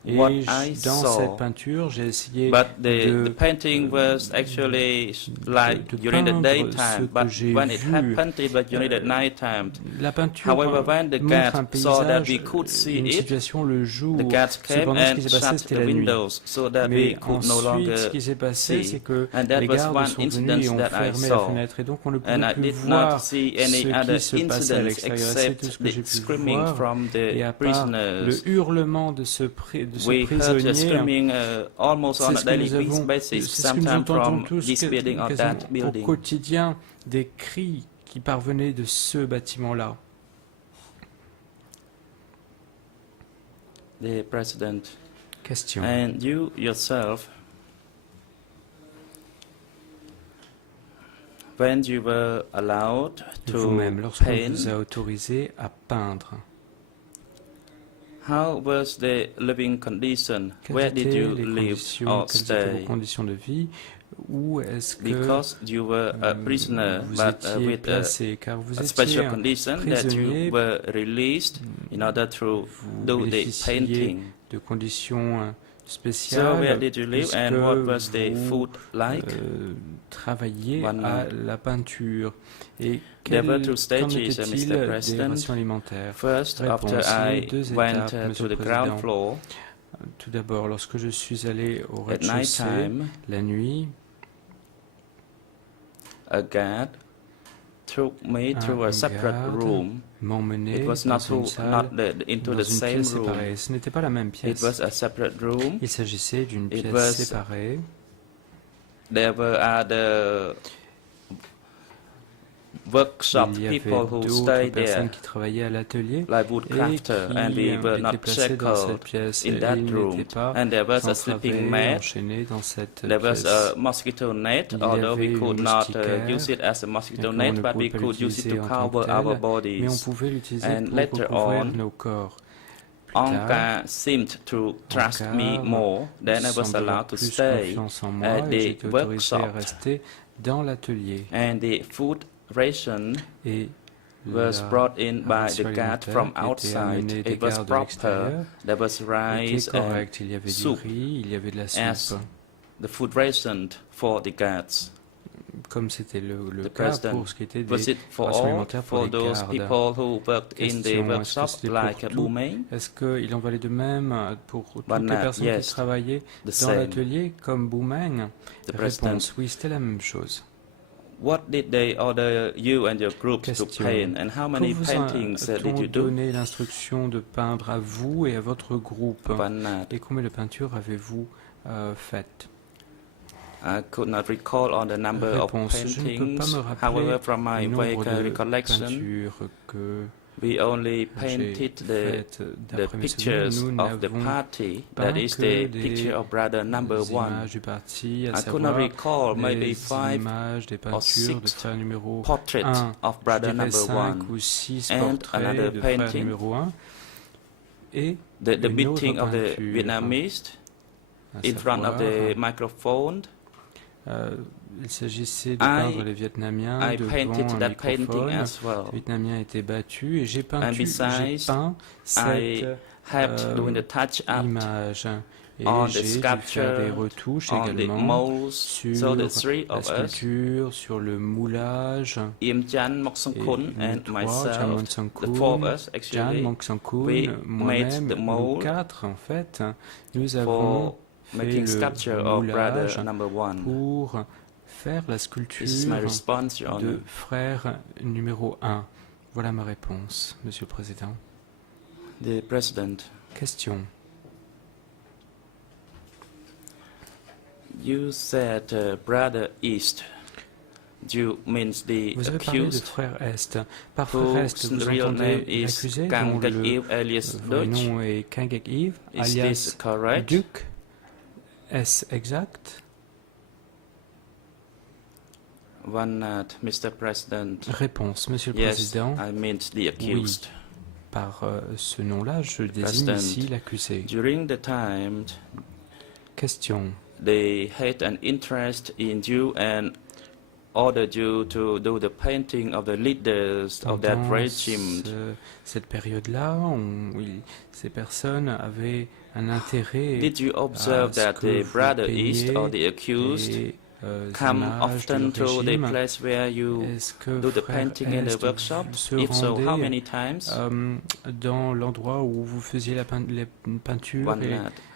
Et what I dans saw. cette peinture, j'ai essayé But the de painting was actually like de during the peindre daytime, ce but que j'ai when it vu. happened, it was during the nighttime. La peinture However, when the montre un guards saw that paysage, we could see une it, situation le jour. the guards came Cependant, ce qui and s'est passé, shut c'était the la nuit. windows so that Mais we could no ensuite, longer ce qui s'est passé, see. c'est que And that les was gardes one sont venus incident et ont that I fermé la saw. fenêtre, et donc on ne And pouvait I plus did voir not see any ce other qui se passait à incidents l'extérieur. C'est tout except ce que the j'ai pu screaming voir. from Et the à part prisoners. le hurlement de ce We heard the prisonnier, screaming almost on c'est a ce que daily nous avons, basis, c'est ce que nous sometimes entendons from tous this building or quasiment that au building. quotidien, des cris qui parvenaient de ce bâtiment-là. The President. Question. And you yourself, when you were allowed to Vous-même, lorsqu'on paint, vous a autorisé à peindre, how was the living condition? quelles Where did étaient you les live conditions, or quelles étaient vos stay? conditions de vie? Où est-ce que Because you were a prisoner, vous but étiez with placé, car vous a étiez special un condition that prisonnier, you were released in order to vous do the bénéficiez painting. de conditions So spéciales, where did you live and puisque what was the vous food like? travailliez One à night. la peinture. Et There were qu'en two stages, était-il Mr. des President. rations alimentaires? First, Réponse, after il y a I deux went étapes, to Monsieur the le ground Président. floor Tout d'abord, lorsque je suis allé au at rez-de-chaussée, nighttime, la nuit, a guard took me to a separate garde room. m'emmenait It was dans not, une salle, into dans the une same pièce room. séparée. Ce n'était pas la même It pièce. was a separate room. Il s'agissait d'une It pièce was- séparée. There were other workshop Il y avait people who d'autres stayed personnes there, qui travaillaient à l'atelier like et woodcrafter, qui and we were étaient not placés dans cette shackled pièce. in Et that ils room. n'étaient pas And there was a sleeping entravé, mat. enchaînés dans cette There was pièce. a mosquito net, Il y although avait we une could not moustiquaire, use it as a mosquito bien qu'on net, ne but pouvait we pas could use it l'utiliser to en tant que cover tel, our mais on bodies. pouvait l'utiliser And pour later recouvrir on, nos corps. Plus tard, Anka seemed to trust me Anka more, then I was semble avoir allowed to plus stay confiance en moi at et the j'ai été autorisé à workshop. rester dans l'atelier. And the food ration Et was la brought in by ration the guard alimentaire from était outside. amenée des It was gardes de proper. l'extérieur. There was Était rice and correct. Il y avait du soup riz, il y avait de la as soupe. the food ration for the guards. Comme c'était le The cas President, pour ce qui était was des it for rations all, alimentaires pour for les those gardes. people who worked in the Question, est-ce que workshop, c'était pour like tout? Boumei? Est-ce qu'il en valait de même pour toutes But les not, personnes yes, qui travaillaient The dans same. l'atelier comme Boumeng? The President, Réponse, oui, c'était la même chose. what did they order you and your groups to Question. paint, and how Quand many vous paintings did a-t-on you do? donné l'instruction de peindre à vous et à votre groupe? One night. Et combien de peintures avez-vous faites? I could not recall on the number of Réponse, je ne peux pas paintings. me rappeler However, from my le nombre vague de recollection, peintures que we only j'ai painted the faites. the D'après mes pictures souvenirs, nous of the n'avons party. pas That is que the des picture of brother number one. images du parti, à I could not savoir recall maybe les 5 images des or peintures de 6 frère numéro portraits 1. of Je brother dirais number 5 one. ou 6 And portraits another de frère painting. numéro 1 et The une autre meeting of the peinture, Vietnamese à in front of savoir, the microphone. il s'agissait de peindre les Vietnamiens I devant painted un that painting microphone. as well. Les Vietnamiens étaient battus et j'ai peint besides, cette I helped doing the touch-up image. Et on the j'ai dû sculpture, faire des retouches on the également molds. sur So the three la of us, sculpture, sur le moulage. Im Chan Mok Song Et Kun nous and trois, Jan myself, Mok Song the four of Kun, us Jan actually, Mok Song Kun, we moi-même, made the nous mold quatre en fait, nous avons for fait making le sculpture of moulage brother number one. pour faire la sculpture This is my response, Your Honor. de frère numéro 1. Voilà ma réponse, Monsieur le Président. The President, Question. You said brother East. You means the Vous avez parlé de accused, frère Est. Par frère Est, vous entendez l'accusé dont le vrai nom est Kangek Eve, alias Duc. Est-ce exact? One minute, Mr. President. Réponse, Monsieur le Yes, Président. I meant the accused. Oui. Par ce nom-là, je désigne ici l'accusé. During the time, question. They had an interest in you and ordered you to do the painting of the leaders of that regime. Cette période-là, ces personnes avaient un intérêt. Did you observe that the brother East or the accused come often to the place where you do the painting in the workshop? If so, how many times? Dans l'endroit où vous faisiez la peinture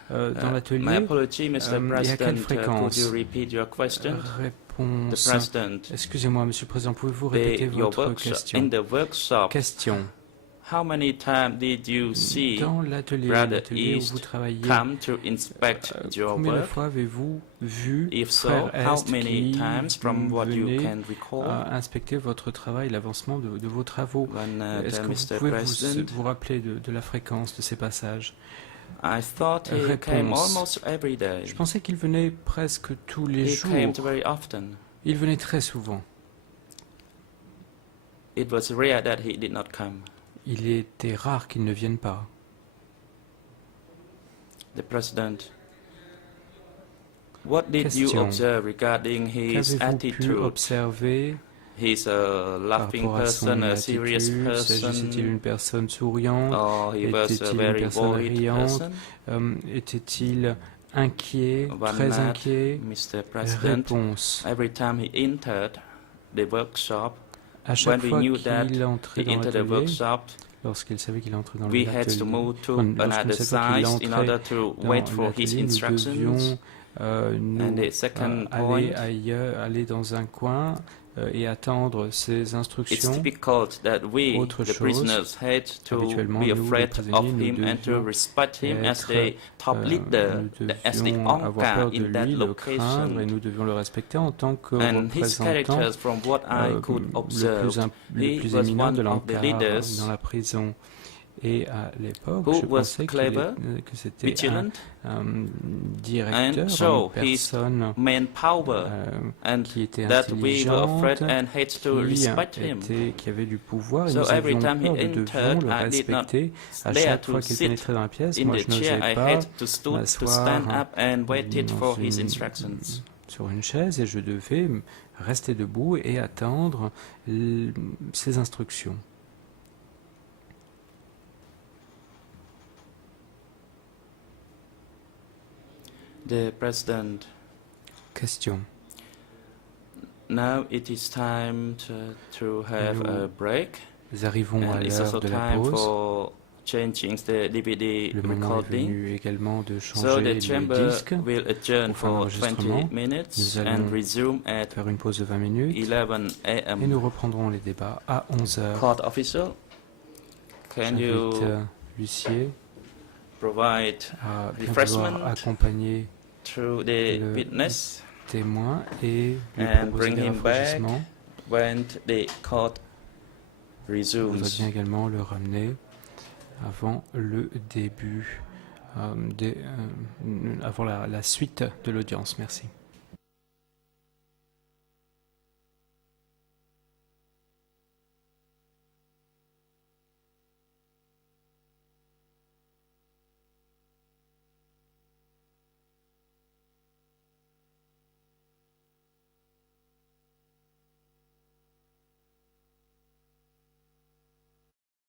dans l'atelier. My apology, Mr. Et à quelle President. fréquence? Could you repeat your question? The President. Excusez-moi, Monsieur le Président, pouvez-vous répéter votre question? In the workshop. Question. How many times did you see Brother East come to inspect your combien de work? fois avez-vous vu If so, frère how Est many qui times from what you venait can recall? inspecter votre travail, l'avancement de vos travaux? Est-ce que vous pouvez vous rappeler de la fréquence de ces passages? I thought he came almost every day. Je pensais qu'il venait presque tous les jours. Came very often. Il venait très souvent. It was rare that he did not come. Il était rare qu'il ne vienne pas. The President. What did you observe regarding his attitude? Observer He's a laughing person, a serious person. S'agissait-il d'une personne souriante? Était-il une personne riante? Était-il inquiet, très inquiet? Mr. President, réponse. Every time he entered the workshop, à chaque when fois we knew qu'il entrait dans l'atelier, lorsqu'il savait qu'il entrait dans l'atelier, we had to move to another side in order to wait for his instructions. Nous aller dans un coin et attendre ses instructions. Autre chose, habituellement, nous, les prisonniers, nous devions avoir peur de lui, le craindre, et nous devions le respecter en tant que représentant le plus éminent de l'Ankara dans la prison. Et à l'époque, je pensais que c'était un directeur, une personne qui était intelligente, qui avait du pouvoir, et nous avions peur, nous devions le respecter. À chaque fois qu'il pénétrait dans la pièce, moi je n'osais pas m'asseoir sur une chaise et je devais rester debout et attendre ses instructions. The President. Question. Now it is time to have a break. Nous arrivons à l'heure de la pause. Le moment est venu également de changer le disque pour faire l'enregistrement. Nous allons faire une pause de 20 minutes et nous reprendrons les débats à 11 h. J'invite l'huissier à bien accompagner le témoin et lui proposer des rafraîchissements. Je voudrais bien également le ramener avant le début, avant la suite de l'audience. Merci.